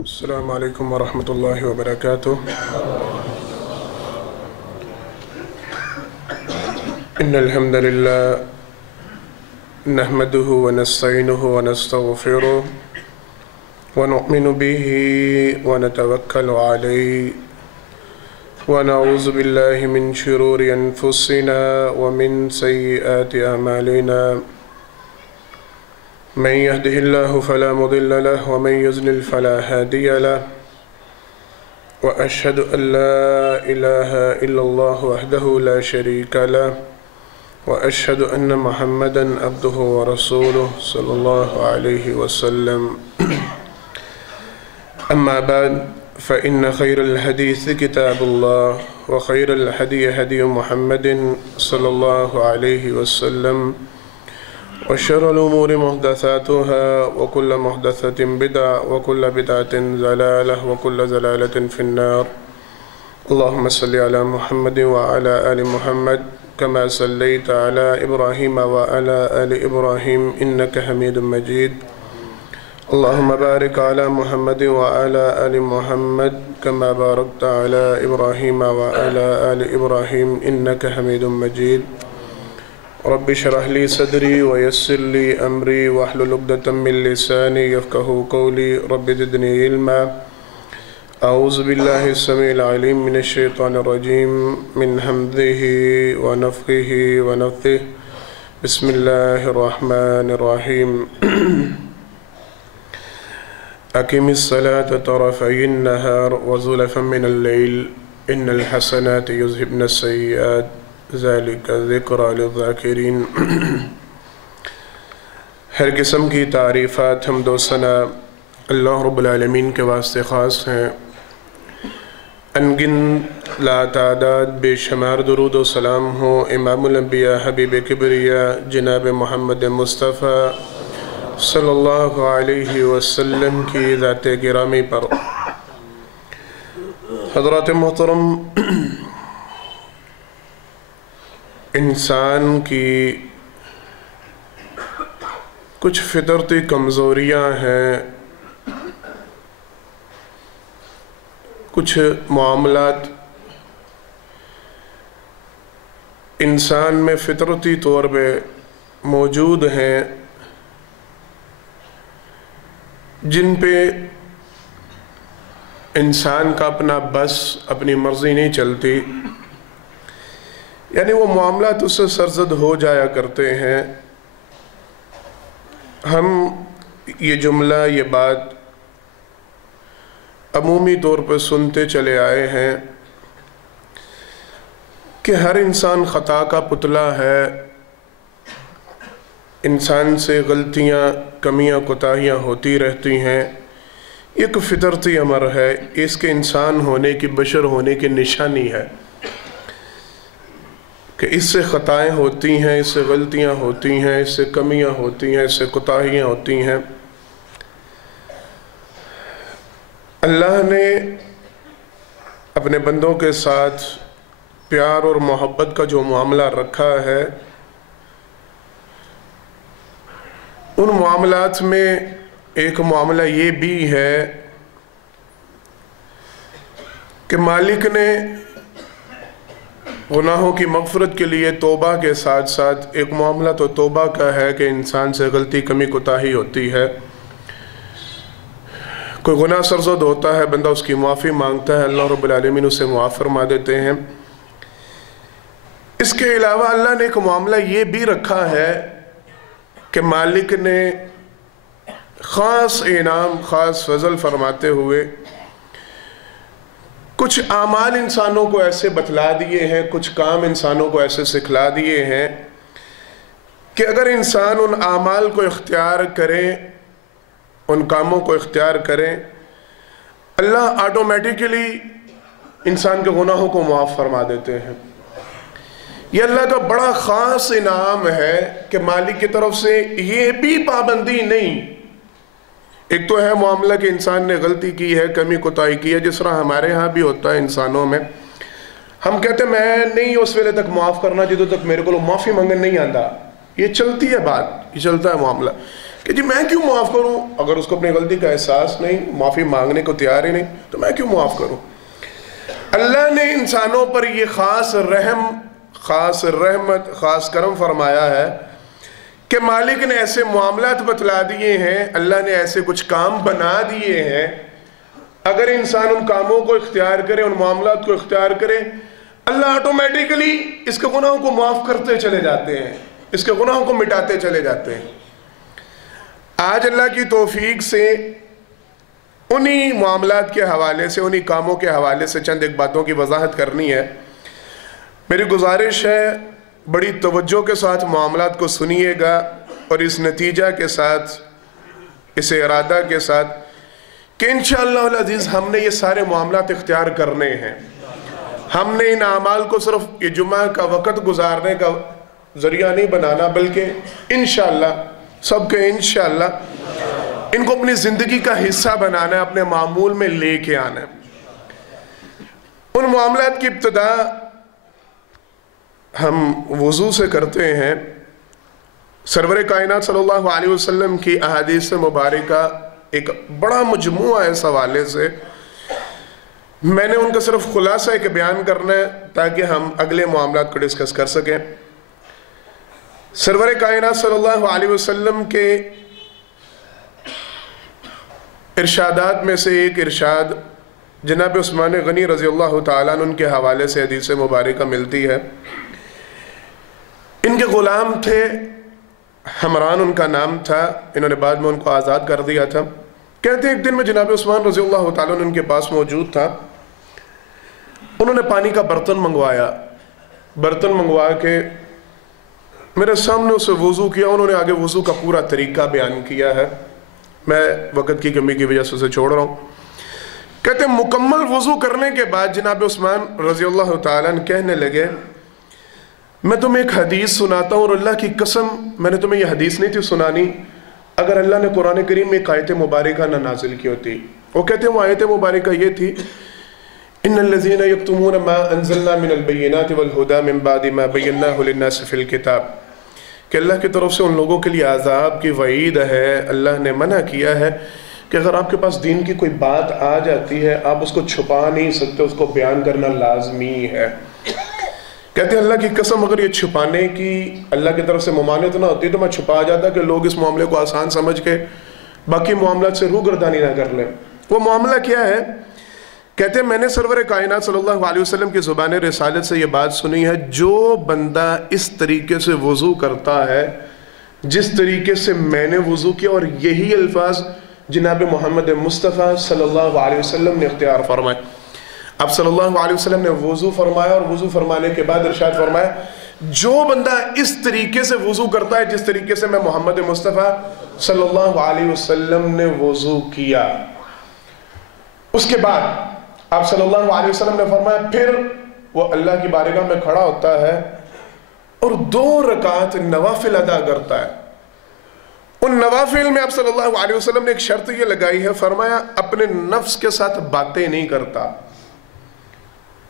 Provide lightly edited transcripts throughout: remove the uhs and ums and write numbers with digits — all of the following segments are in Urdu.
السلام علیکم ورحمۃ اللہ وبرکاتہ۔ ان الحمد للہ نحمده ونستعینه ونستغفره ونؤمن به ونتوکل علیہ ونعوذ باللہ من شرور انفسنا ومن سیئات اعمالنا من يهده الله فلا مضل له ومن يضلل فلا هادي له وأشهد أن لا إله إلا الله وحده لا شريك له وأشهد أن محمدا عبده ورسوله صلى الله عليه وسلم أما بعد فإن خير الحديث كتاب الله وخير الهدي هدي محمد صلى الله عليه وسلم وشر الأمور محدثاتها وكل محدثة بدعة وكل بدعة ضلالة وكل ضلالة في النار اللهم صل على محمد وعلى آل محمد كما صليت على إبراهيم وعلى آل إبراهيم إنك حميد مجيد اللهم بارك على محمد وعلى آل محمد كما باركت على إبراهيم وعلى آل إبراهيم إنك حميد مجيد رب اشرح لي صدري ويسر لي امري واحلل عقدة من لساني يفقهوا قولي رب زدني علما اعوذ بالله السميع العليم من الشيطان الرجيم من همزه ونفخه ونفثه بسم الله الرحمن الرحيم اقم الصلاة طرفي النهار وزلفا من الليل ان الحسنات يذهبن السيئات ذالک ذکر للذاکرین۔ ہر قسم کی تعریفات حمد و ثنا اللہ رب العالمین کے واسطے خاص ہیں۔ انگن لا تعداد بے شمار درود و سلام ہو امام الانبیاء حبیب کبریاء جناب محمد مصطفیٰ صلی اللہ علیہ وسلم کی ذات گرامی پر۔ حضرات محترم، انسان کی کچھ فطرتی کمزوریاں ہیں، کچھ معاملات انسان میں فطرتی طور پہ موجود ہیں جن پہ انسان کا اپنا بس اپنی مرضی نہیں چلتی، یعنی وہ معاملات اس سے سرزد ہو جایا کرتے ہیں۔ ہم یہ جملہ یہ بات عمومی طور پر سنتے چلے آئے ہیں کہ ہر انسان خطا کا پتلا ہے، انسان سے غلطیاں کمیاں کوتاہیاں ہوتی رہتی ہیں، ایک فطرتی امر ہے، اس کے انسان ہونے کی بشر ہونے کی نشانی ہے کہ اس سے خطائیں ہوتی ہیں، اس سے غلطیاں ہوتی ہیں، اس سے کمیاں ہوتی ہیں، اس سے کوتاہیاں ہوتی ہیں۔ اللہ نے اپنے بندوں کے ساتھ پیار اور محبت کا جو معاملہ رکھا ہے، ان معاملات میں ایک معاملہ یہ بھی ہے کہ مالک نے گناہوں کی مغفرت کے لیے توبہ کے ساتھ ساتھ ایک معاملہ تو توبہ کا ہے کہ انسان سے غلطی کمی کوتاہی ہوتی ہے، کوئی گناہ سرزد ہوتا ہے، بندہ اس کی معافی مانگتا ہے، اللہ رب العالمین اسے معاف فرما دیتے ہیں۔ اس کے علاوہ اللہ نے ایک معاملہ یہ بھی رکھا ہے کہ مالک نے خاص انعام خاص فضل فرماتے ہوئے کچھ اعمال انسانوں کو ایسے بتلا دیے ہیں، کچھ کام انسانوں کو ایسے سکھلا دیے ہیں کہ اگر انسان ان اعمال کو اختیار کریں، ان کاموں کو اختیار کریں، اللہ آٹومیٹیکلی انسان کے گناہوں کو معاف فرما دیتے ہیں۔ یہ اللہ کا بڑا خاص انعام ہے کہ مالک کی طرف سے یہ بھی پابندی نہیں۔ ایک تو ہے معاملہ کہ انسان نے غلطی کی ہے، کمی کوتاہی کی ہے، جس طرح ہمارے ہاں بھی ہوتا ہے انسانوں میں۔ ہم کہتے ہیں میں نہیں اس ویلے تک معاف کرنا جدو تک میرے کو معافی منگن نہیں آتا، یہ چلتی ہے بات، یہ چلتا ہے معاملہ۔ کہ جی میں کیوں معاف کروں؟ اگر اس کو اپنی غلطی کا احساس نہیں، معافی مانگنے کو تیار ہی نہیں، تو میں کیوں معاف کروں؟ اللہ نے انسانوں پر یہ خاص رحم، خاص رحمت، خاص کرم فرمایا ہے کہ مالک نے ایسے معاملات بتلا دیے ہیں، اللہ نے ایسے کچھ کام بنا دیے ہیں، اگر انسان ان کاموں کو اختیار کرے، ان معاملات کو اختیار کرے، اللہ آٹومیٹکلی اس کے گناہوں کو معاف کرتے چلے جاتے ہیں، اس کے گناہوں کو مٹاتے چلے جاتے ہیں۔ آج اللہ کی توفیق سے انہی معاملات کے حوالے سے، انہی کاموں کے حوالے سے چند ایک باتوں کی وضاحت کرنی ہے۔ میری گزارش ہے بڑی توجہ کے ساتھ معاملات کو سنیے گا، اور اس نتیجہ کے ساتھ، اس ارادہ کے ساتھ کہ انشاءاللہ العزیز ہم نے یہ سارے معاملات اختیار کرنے ہیں۔ ہم نے ان اعمال کو صرف یہ جمعہ کا وقت گزارنے کا ذریعہ نہیں بنانا، بلکہ انشاءاللہ، سب کے انشاءاللہ ان کو اپنی زندگی کا حصہ بنانا ہے، اپنے معمول میں لے کے آنا ہے۔ ان معاملات کی ابتدا ہم وضو سے کرتے ہیں۔ سرور کائنات صلی اللہ علیہ وسلم کی احادیث مبارکہ ایک بڑا مجموعہ ہے اس حوالے سے، میں نے ان کا صرف خلاصہ ایک بیان کرنا ہے تاکہ ہم اگلے معاملات کو ڈسکس کر سکیں۔ سرور کائنات صلی اللہ علیہ وسلم کے ارشادات میں سے ایک ارشاد جناب عثمان غنی رضی اللہ تعالیٰ عنہ کے حوالے سے حدیث مبارکہ ملتی ہے۔ ان کے غلام تھے، حمران ان کا نام تھا، انہوں نے بعد میں ان کو آزاد کر دیا تھا۔ کہتے ہیں ایک دن میں جناب عثمان رضی اللہ تعالیٰ عنہ ان کے پاس موجود تھا، انہوں نے پانی کا برتن منگوایا، برتن منگوا کے میرے سامنے اسے وضو کیا، انہوں نے آگے وضو کا پورا طریقہ بیان کیا ہے، میں وقت کی کمی کی وجہ سے اسے چھوڑ رہا ہوں۔ کہتے ہیں مکمل وضو کرنے کے بعد جناب عثمان رضی اللہ تعالیٰ عنہ کہنے لگے میں تمہیں ایک حدیث سناتا ہوں، اور اللہ کی قسم میں نے تمہیں یہ حدیث نہیں تھی سنانی اگر اللہ نے قرآن کریم میں ایک آیت مبارکہ نہ نازل کی ہوتی۔ وہ کہتے ہیں وہ آیت مبارکہ یہ تھی ان الذین یکتمون ما انزلنا من البینات والہدی من بعد ما بیناہ للناس فی الکتاب، کہ اللہ کی طرف سے ان لوگوں کے لیے عذاب کی وعید ہے۔ اللہ نے منع کیا ہے کہ اگر آپ کے پاس دین کی کوئی بات آ جاتی ہے آپ اس کو چھپا نہیں سکتے، اس کو بیان کرنا لازمی ہے۔ کہتے ہیں اللہ کی قسم اگر یہ چھپانے کی اللہ کی طرف سے ممانعت نہ ہوتی تو میں چھپا جاتا کہ لوگ اس معاملے کو آسان سمجھ کے باقی معاملات سے روگردانی نہ کر لیں۔ وہ معاملہ کیا ہے؟ کہتے ہیں میں نے سرور کائنات صلی اللہ علیہ وسلم کی زبان رسالت سے یہ بات سنی ہے، جو بندہ اس طریقے سے وضو کرتا ہے جس طریقے سے میں نے وضو کیا، اور یہی الفاظ جناب محمد مصطفیٰ صلی اللہ علیہ وسلم نے اختیار فرمائے۔ اب صلی اللہ علیہ وسلم نے وضو فرمایا، اور وضو فرمانے کے بعد ارشاد فرمایا جو بندہ اس طریقے سے وضو کرتا ہے جس طریقے سے میں محمد مصطفیٰ صلی اللہ علیہ وسلم نے وضو کیا، اس کے بعد آپ صلی اللہ علیہ وسلم نے فرمایا پھر وہ اللہ کی بارگاہ میں کھڑا ہوتا ہے اور 2 رکعت نوافل ادا کرتا ہے۔ ان نوافل میں آپ صلی اللہ علیہ وسلم نے ایک شرط یہ لگائی ہے، فرمایا اپنے نفس کے ساتھ باتیں نہیں کرتا،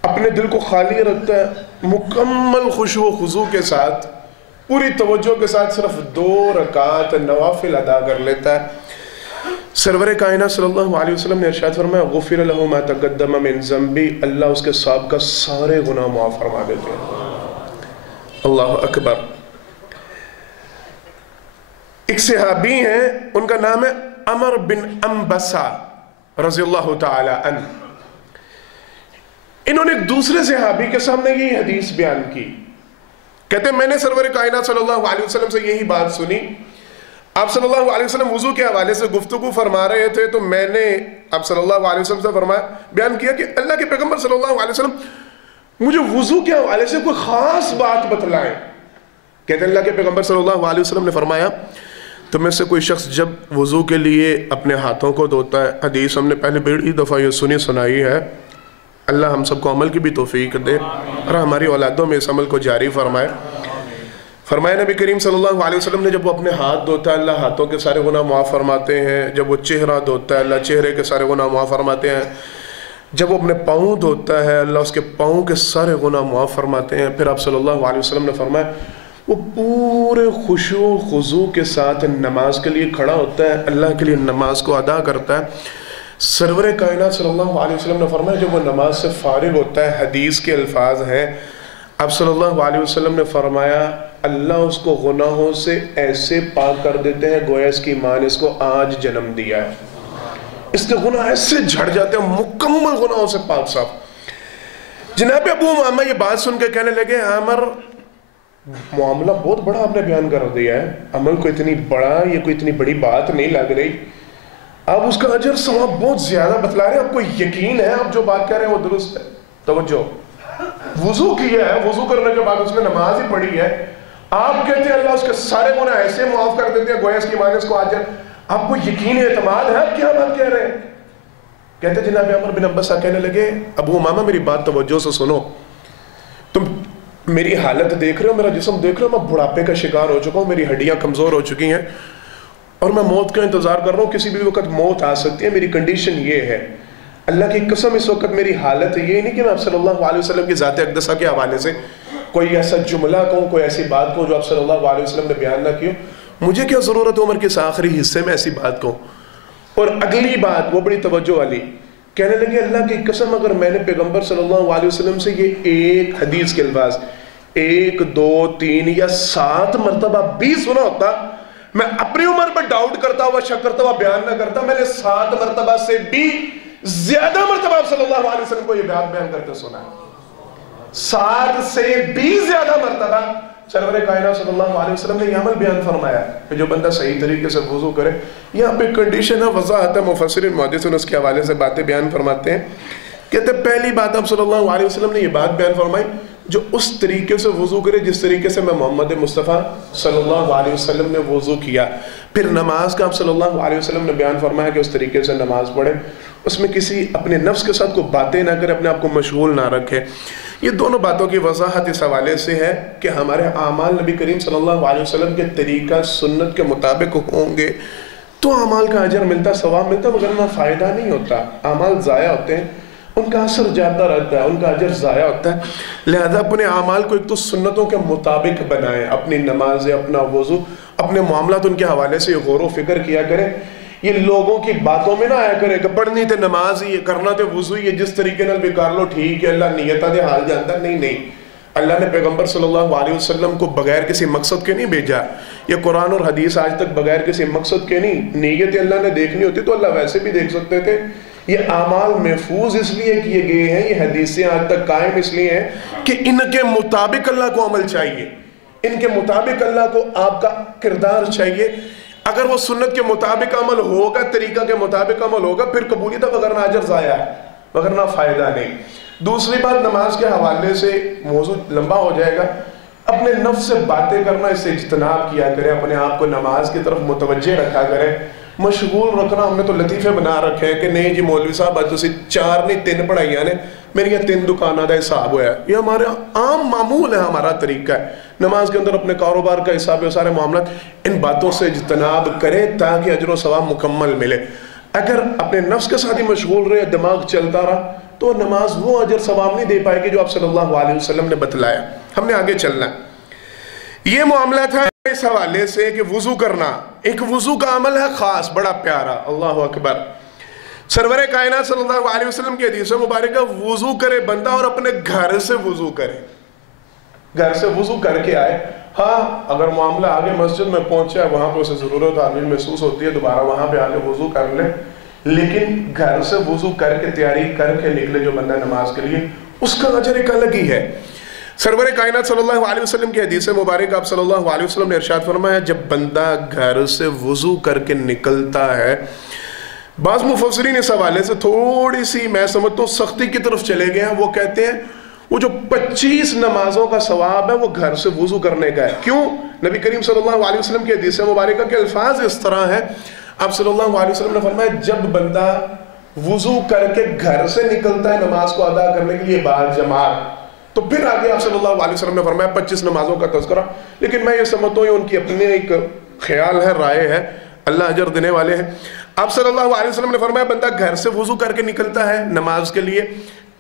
اپنے دل کو خالی رکھتا ہے، مکمل خشوع و خضوع کے ساتھ پوری توجہ کے ساتھ صرف 2 رکعت نوافل ادا کر لیتا ہے۔ سرور کائنات صلی اللہ علیہ وسلم نے ارشاد فرمایا غفر لہ ما تقدم من ذنبی، اللہ اس کے سابقہ سارے گناہ معاف فرما دیتے ہیں۔ اللہ اکبر۔ ایک صحابی ہیں ان کا نام ہے عمر بن انبسہ رضی اللہ تعالی عنہ، انہوں نے ایک دوسرے صحابی کے سامنے یہی حدیث بیان کی۔ کہتے ہیں میں نے سرور کائنات صلی اللہ علیہ وسلم سے یہی بات سنی، آپ صلی اللہ علیہ وسلم وضو کے حوالے سے گفتگو فرما رہے تھے تو میں نے آپ صلی اللہ علیہ وسلم سے فرمایا بیان کیا کہ اللہ کے پیغمبر صلی اللہ علیہ وسلم مجھے وضو کے حوالے سے کوئی خاص بات بتلائیں۔ کہتے ہیں اللہ کے پیغمبر صلی اللہ علیہ وسلم نے فرمایا تو میں سے کوئی شخص جب وضو کے لیے اپنے ہاتھوں کو دھوتا ہے، حدیث ہم نے پہلے بڑی دفعہ یہ سنائی ہے، اللہ ہم سب کو عمل کی بھی توفیق دے اور ہماری اولادوں میں اس عمل کو جاری فرمائے۔ فرمایا نبی کریم صلی اللہ علیہ وسلم نے جب وہ اپنے ہاتھ دھوتا ہے اللہ ہاتھوں کے سارے گناہ معاف فرماتے ہیں، جب وہ چہرہ دھوتا ہے اللہ چہرے کے سارے گناہ معاف فرماتے ہیں، جب وہ اپنے پاؤں دھوتا ہے اللہ اس کے پاؤں کے سارے گناہ معاف فرماتے ہیں۔ پھر آپ صلی اللہ علیہ وسلم نے فرمایا وہ پورے خشوع و خضوع کے ساتھ نماز کے لیے کھڑا ہوتا ہے، اللہ کے لیے نماز کو ادا کرتا ہے۔ سرور کائنات صلی اللہ علیہ وسلم نے فرمایا جب وہ نماز سے فارغ ہوتا ہے، حدیث کے الفاظ ہیں، اب صلی اللہ علیہ وسلم نے فرمایا اللہ اس کو گناہوں سے ایسے پاک کر دیتے ہیں گویا اس کی ماں نے اس کو آج جنم دیا ہے۔ اس کے گناہ ایسے جھڑ جاتے ہیں، مکمل گناہوں سے پاک صاف۔ جناب ابو امامہ یہ بات سن کے کہنے لگے عامر معاملہ بہت بڑا آپ نے بیان کر دیا ہے، عمل کو اتنی بڑا، یہ کوئی اتنی بڑی بات نہیں لگ رہی، آپ اس کا اجر ثواب بہت زیادہ بتلا رہے ہیں، آپ کو یقین ہے آپ جو بات کہہ رہے ہیں وہ درست ہے؟ توجہ، وضو کیا ہے، وضو کرنے کے بعد اس نے نماز ہی پڑھی ہے، آپ کہتے ہیں اللہ اس کے سارے گناہ ایسے معاف کر دیتے ہیں گویا اس کی ماں نے اس کو اجر، آپ کو یقین اعتماد ہے آپ کیا بات کہہ رہے ہیں؟ کہتے جناب عمر بن عباسہ کہنے لگے ابو امامہ میری بات توجہ سے سنو، تم میری حالت دیکھ رہے ہو، میرا جسم دیکھ رہے ہو، میں بڑھاپے کا شکار ہو چکا ہوں، میری ہڈیاں کمزور ہو چکی ہیں اور میں موت کا انتظار کر رہا ہوں، کسی بھی وقت موت آ سکتی ہے، میری کنڈیشن یہ ہے، اللہ کی قسم اس وقت میری حالت ہے یہ نہیں کہ میں آپ صلی اللہ علیہ وسلم کی ذات اقدسہ کے حوالے سے کوئی ایسا جملہ کہوں، کوئی ایسی بات کہوں جو آپ صلی اللہ علیہ وسلم نے بیان نہ کی ہو، مجھے کیا ضرورت ہے عمر کے اس آخری حصے میں ایسی بات کہوں؟ اور اگلی بات وہ بڑی توجہ والی، کہنے لگے اللہ کی قسم اگر میں نے پیغمبر صلی اللہ علیہ وسلم سے یہ ایک حدیث کے الفاظ 1 2 3 یا 7 مرتبہ بھی سنا ہوتا، میں اپنی عمر پر ڈاؤٹ کرتا ہوا شک کرتا ہوا بیان نہ کرتا، میں نے 7 مرتبہ سے بھی زیادہ مرتبہ آپ صلی اللہ علیہ وسلم کو یہ بات بیان کرتے سنا ہے، 7 سے بھی زیادہ مرتبہ سرور کائنات صلی اللہ علیہ وسلم نے یہ عمل بیان فرمایا کہ جو بندہ صحیح طریقے سے وضو کرے۔ یہاں پہ کنڈیشن ہے، وضاحت ہے، مفسرین محدثین اس کے حوالے سے باتیں بیان فرماتے ہیں، کہتے ہیں پہلی بات آپ صلی اللہ علیہ وسلم نے یہ بات بیان فرمائی جو اس طریقے سے وضو کرے جس طریقے سے میں محمد مصطفیٰ صلی اللہ علیہ وسلم نے وضو کیا۔ پھر نماز کا آپ صلی اللہ علیہ وسلم نے بیان فرمایا کہ اس طریقے سے نماز پڑھے، اس میں کسی اپنے نفس کے ساتھ کوئی باتیں نہ کرے، اپنے آپ کو مشغول نہ رکھے۔ یہ دونوں باتوں کی وضاحت اس حوالے سے ہے کہ ہمارے اعمال نبی کریم صلی اللہ علیہ وسلم کے طریقہ سنت کے مطابق ہوں گے تو اعمال کا اجر ملتا، ثواب ملتا، مگر فائدہ نہیں ہوتا، اعمال ضائع ہوتے ہیں، ان کا اثر جاتا رہتا ہے، ان کا اجر ضائع ہوتا ہے۔ لہذا اپنے اعمال کو ایک تو سنتوں کے مطابق بنائیں، اپنی نماز، اپنا وضو، اپنے معاملات ان کے حوالے سے غور و فکر کیا کریں۔ یہ لوگوں کی باتوں میں نہ آیا کرے کہ پڑھنی تے نماز ہی، کرنا تے وضو ہی، جس طریقے نال بھی کر لو ٹھیک ہے، اللہ نیتاں دے حال جانتا ہے۔ نہیں، اللہ نے پیغمبر صلی اللہ علیہ وسلم کو بغیر کسی مقصد کے نہیں بھیجا، یہ قرآن اور حدیث آج تک بغیر کسی مقصد کے نہیں، نیت اللہ نے دیکھنی ہوتی تو اللہ ویسے بھی دیکھ سکتے تھے۔ یہ اعمال محفوظ اس لیے کیے گئے ہیں، یہ حدیثیں آج تک قائم اس لیے ہیں کہ ان کے مطابق اللہ کو عمل چاہیے، ان کے مطابق اللہ کو آپ کا کردار چاہیے۔ اگر وہ سنت کے مطابق عمل ہوگا، طریقہ کے مطابق عمل ہوگا، پھر قبولیت ہے، وگرنہ اجر ضائع ہے، وگرنہ فائدہ نہیں۔ دوسری بات نماز کے حوالے سے موضوع لمبا ہو جائے گا، اپنے نفس سے باتیں کرنا اس سے اجتناب کیا کرے، اپنے آپ کو نماز کی طرف متوجہ رکھا کرے۔ مشغول رکھنا ہم نے تو لطیفے بنا رکھے ہیں کہ نہیں جی مولوی صاحب آج تسی 4 نہیں 3 پڑھائیاں نے، میری یہ 3 دکانہ دا حساب ہوا ہے، یہ ہمارے عام معمول ہے، ہمارا طریقہ ہے۔ نماز کے اندر اپنے کاروبار کا حساب ہے، سارے معاملات، ان باتوں سے اجتناب کریں تاکہ اجر و ثواب مکمل ملے۔ اگر اپنے نفس کے ساتھ ہی مشغول رہے، دماغ چلتا رہا تو نماز وہ اجر ثواب نہیں دے پائے گی جو آپ صلی اللہ علیہ وسلم نے بتلایا۔ ہم نے آگے چلنا ہے۔ یہ معاملہ تھا اس حوالے سے کہ وضو کرنا ایک وضو کا عمل ہے خاص، بڑا پیارا، اللہ اکبر۔ سرور کائنات صلی اللہ علیہ وسلم کی حدیث مبارکہ وضو کرے بندہ اور اپنے گھر سے وضو کرے، گھر سے وضو کر کے آئے۔ ہاں اگر معاملہ آگے مسجد میں پہنچا ہے، وہاں پہ اسے ضرورت آدمی محسوس ہوتی ہے دوبارہ وہاں پہ آگے وضو کر لے، لیکن گھر سے وضو کر کے تیاری کر کے نکلے جو بندہ نماز کے لیے، اس کا اجر ایک الگ ہی ہے۔ سرور کائنات صلی اللہ علیہ وسلم کی حدیث مبارک آپ صلی اللہ علیہ وسلم نے ارشاد فرمایا جب بندہ گھر سے وضو کر کے نکلتا ہے، بعض مفسرین اس حوالے سے تھوڑی سی میں سمجھتا ہوں سختی کی طرف چلے گئے ہیں، وہ کہتے ہیں وہ جو 25 نمازوں کا ثواب ہے وہ گھر سے وضو کرنے کا ہے۔ کیوں؟ نبی کریم صلی اللہ علیہ وسلم کی حدیث مبارکہ کے الفاظ اس طرح ہیں، آپ صلی اللہ علیہ وسلم نے فرمایا جب بندہ وضو کر کے گھر سے نکلتا ہے نماز کو ادا کرنے کے لیے بعد جماعت، تو پھر آگے آپ صلی اللہ علیہ وسلم نے فرمایا 25 نمازوں کا تذکرہ، لیکن میں یہ سمجھتا ہوں یہ ان کی اپنے ایک خیال ہے، رائے ہے، اللہ اجر دینے والے ہیں۔ آپ صلی اللہ علیہ وسلم نے فرمایا بندہ گھر سے وضو کر کے نکلتا ہے نماز کے لیے،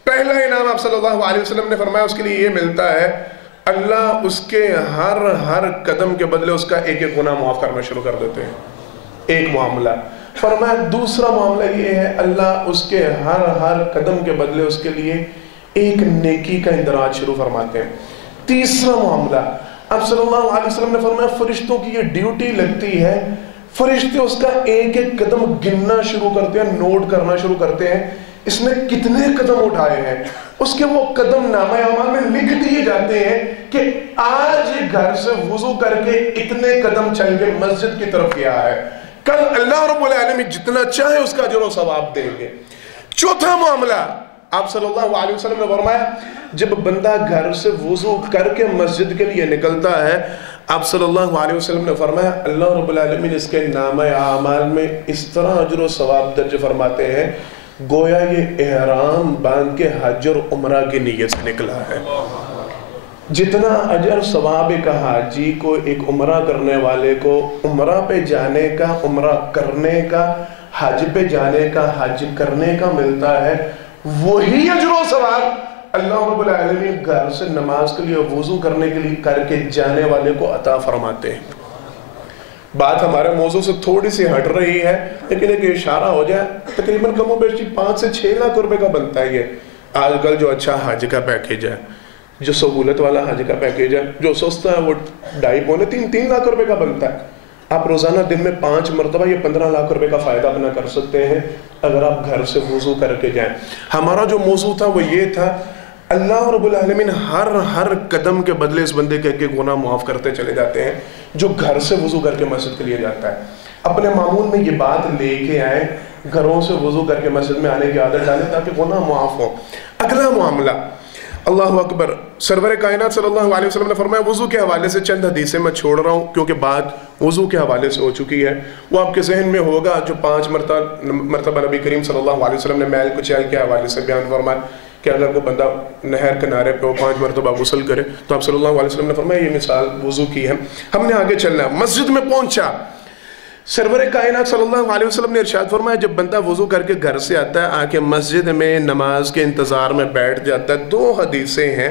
پہلا انعام آپ صلی اللہ علیہ وسلم نے فرمایا اس کے لیے یہ ملتا ہے اللہ اس کے ہر قدم کے بدلے اس کا ایک ایک گناہ معاف کرنا شروع کر دیتے ہیں. ایک معاملہ. فرمایا دوسرا معاملہ یہ ہے اللہ اس کے ہر قدم کے بدلے اس کے لیے ایک نیکی کا اندراج شروع فرماتے ہیں. تیسرا معاملہ آپ صلی اللہ علیہ وسلم نے فرمایا فرشتوں کی یہ ڈیوٹی لگتی ہے, فرشتے اس کا ایک ایک قدم گننا شروع کرتے ہیں, نوٹ کرنا شروع کرتے ہیں اس نے کتنے قدم اٹھائے ہیں. اس کے وہ قدم نامہ اعمال میں لکھ دیے جاتے ہیں کہ آج گھر سے وضو کر کے اتنے قدم چل کے مسجد کی طرف گیا ہے, کل اللہ رب العالمین جتنا چاہے اس کا اجر و ثواب دیں گے. چوتھا معاملہ آپ صلی اللہ علیہ وسلم نے فرمایا جب بندہ گھر سے وضو کر کے مسجد کے لیے نکلتا ہے, آپ صلی اللہ علیہ وسلم نے فرمایا اللہ رب العالمین اس کے نامہ اعمال میں اس طرح اجر و ثواب درج فرماتے ہیں گویا یہ احرام باندھ کے حج اور عمرہ کی نیت سے نکلا ہے. جتنا اجر ثواب ایک حاجی کو, ایک عمرہ کرنے والے کو عمرہ پہ جانے کا, عمرہ کرنے کا, حج پہ جانے کا, حج کرنے کا ملتا ہے, وہی اجر و ثواب اللہ رب العالمین گھر سے نماز کے لیے وضو کرنے کے لیے کر کے جانے والے کو عطا فرماتے ہیں. بات ہمارے موضوع سے تھوڑی سی ہٹ رہی ہے لیکن ایک اشارہ ہو جائے, تقریباً کم و بیش 5 سے 6 لاکھ روپے کا بنتا ہے یہ آج کل جو اچھا حج کا پیکیج ہے, جو سہولت والا حج کا پیکیج ہے, جو سستا ہے وہ 2.5-3 لاکھ روپے کا بنتا ہے. آپ روزانہ دن میں 5 مرتبہ یہ 15 لاکھ روپے کا فائدہ اپنا کر سکتے ہیں اگر آپ گھر سے وضو کر کے جائیں. ہمارا جو موضوع تھا وہ یہ تھا اللہ رب العالمین ہر قدم کے بدلے اس بندے کے گناہ معاف کرتے چلے جاتے ہیں جو گھر سے وضو کر کے مسجد کے لیے جاتا ہے. اپنے معمول میں یہ بات لے کے آئیں, گھروں سے وضو کر کے مسجد میں آنے کی عادت ڈالیں تاکہ گناہ معاف ہو. اگلا معاملہ اللہ اکبر, سرور کائنات صلی اللہ علیہ وسلم نے فرمایا وضو کے حوالے سے چند حدیثیں میں چھوڑ رہا ہوں کیونکہ بات وضو کے حوالے سے ہو چکی ہے, وہ آپ کے ذہن میں ہوگا جو 5 مرتبہ نبی کریم صلی اللہ علیہ وسلم نے میل کچیل کے حوالے سے بیان فرمایا کہ اگر کوئی بندہ نہر کنارے پہ 5 مرتبہ غسل کرے تو آپ صلی اللہ علیہ وسلم نے فرمایا یہ مثال وضو کی ہے. ہم نے آگے چلنا ہے. مسجد میں پہنچا, سرور کائنات صلی اللہ علیہ وسلم نے ارشاد فرمایا جب بندہ وضو کر کے گھر سے آتا ہے آ کے مسجد میں نماز کے انتظار میں بیٹھ جاتا ہے. 2 حدیثیں ہیں.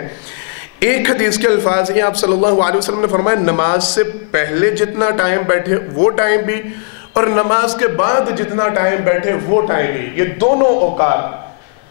ایک حدیث کے الفاظ ہیں آپ صلی اللہ علیہ وسلم نے فرمایا نماز سے پہلے جتنا ٹائم بیٹھے وہ ٹائم بھی اور نماز کے بعد جتنا ٹائم بیٹھے وہ ٹائم بھی, یہ دونوں اوقات.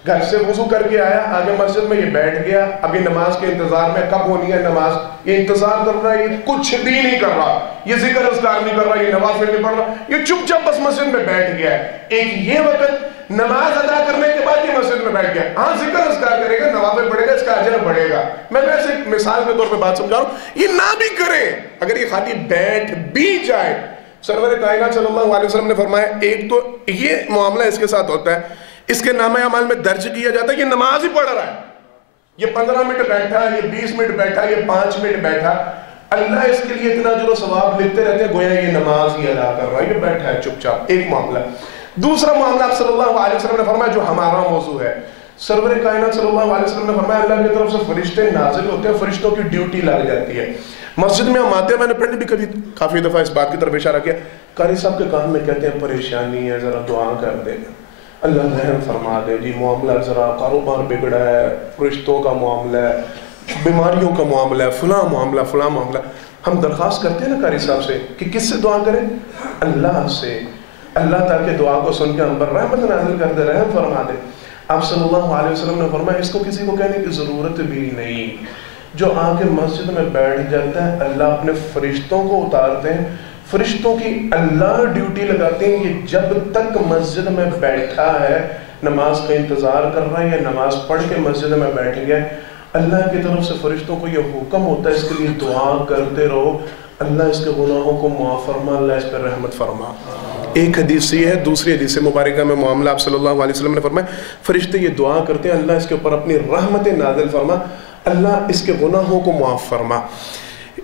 گھر سے وضو کر کے آیا, آگے مسجد میں یہ بیٹھ گیا, ابھی نماز کے انتظار میں کب ہونی ہے نماز, یہ انتظار کر رہا ہے, یہ کچھ بھی نہیں کر رہا, یہ ذکر اذکار نہیں کر رہا, یہ نوافل نہیں پڑھ رہا, یہ چپ چاپ بس مسجد میں بیٹھ گیا ہے. ایک یہ وقت نماز ادا کرنے کے بعد یہ مسجد میں بیٹھ گیا, ہاں ذکر اذکار کرے گا, نوافل پڑھے گا, اس کا اجر بڑھے گا. میں ویسے ایک مثال کے طور پہ بات سمجھا رہا ہوں, یہ نہ بھی کرے, اگر یہ خالی بیٹھ بھی جائے. سرور کائنات صلی اللہ علیہ وسلم نے فرمایا ایک تو یہ معاملہ اس کے ساتھ ہوتا ہے, اس کے نامہ اعمال میں درج کیا جاتا ہے کہ نماز ہی پڑھ رہا ہے. یہ 15 منٹ بیٹھا, یہ 20 منٹ بیٹھا, یہ 5 منٹ بیٹھا, اللہ اس کے لیے اتنا اجر و ثواب لکھتے رہتے ہیں گویا یہ نماز ہی ادا کر رہا ہے, یہ بیٹھا ہے چپ چاپ. ایک معاملہ. دوسرا معاملہ آپ صلی اللہ علیہ وسلم نے فرمایا جو ہمارا موضوع ہے, سرور کائنات صلی اللہ علیہ وسلم نے فرمایا اللہ کی طرف سے فرشتے نازل ہوتے ہیں, فرشتوں کی ڈیوٹی لگ جاتی ہے. مسجد میں ہم آتے ہیں, میں نے پہلے بھی کافی دفعہ اس بات کی طرف اشارہ کیا, قاری صاحب کے کان میں کہتے ہیں پریشانی ہے ذرا دعا کر دے, اللہ رحم فرما دے جی, معاملہ ذرا کاروبار بگڑا ہے, فرشتوں کا معاملہ ہے, بیماریوں کا معاملہ ہے, فلاں معاملہ. ہم درخواست کرتے ہیں نا قاری صاحب سے کہ کس سے دعا کریں, اللہ سے. اللہ تاکہ دعا کو سن کے ہم پر رحمت نازل کر دے, رحم فرما دے. آپ صلی اللہ علیہ وسلم نے فرمایا اس کو کسی کو کہنے کی ضرورت بھی نہیں, جو آ کے مسجد میں بیٹھ جاتا ہے اللہ اپنے فرشتوں کو اتارتے ہیں, فرشتوں کی اللہ ڈیوٹی لگاتے ہیں, یہ جب تک مسجد میں بیٹھا ہے نماز کا انتظار کر رہا ہے یا نماز پڑھ کے مسجد میں بیٹھ گیا, اللہ کی طرف سے فرشتوں کو یہ حکم ہوتا ہے اس کے لیے دعا کرتے رہو, اللہ اس کے گناہوں کو معاف فرما, اللہ اس پر رحمت فرما. ایک حدیث یہ ہے. دوسری حدیث مبارکہ میں معاملہ آپ صلی اللہ علیہ وسلم نے فرمایا فرشتے یہ دعا کرتے ہیں اللہ اس کے اوپر اپنی رحمت نازل فرما, اللہ اس کے گناہوں کو معاف فرما.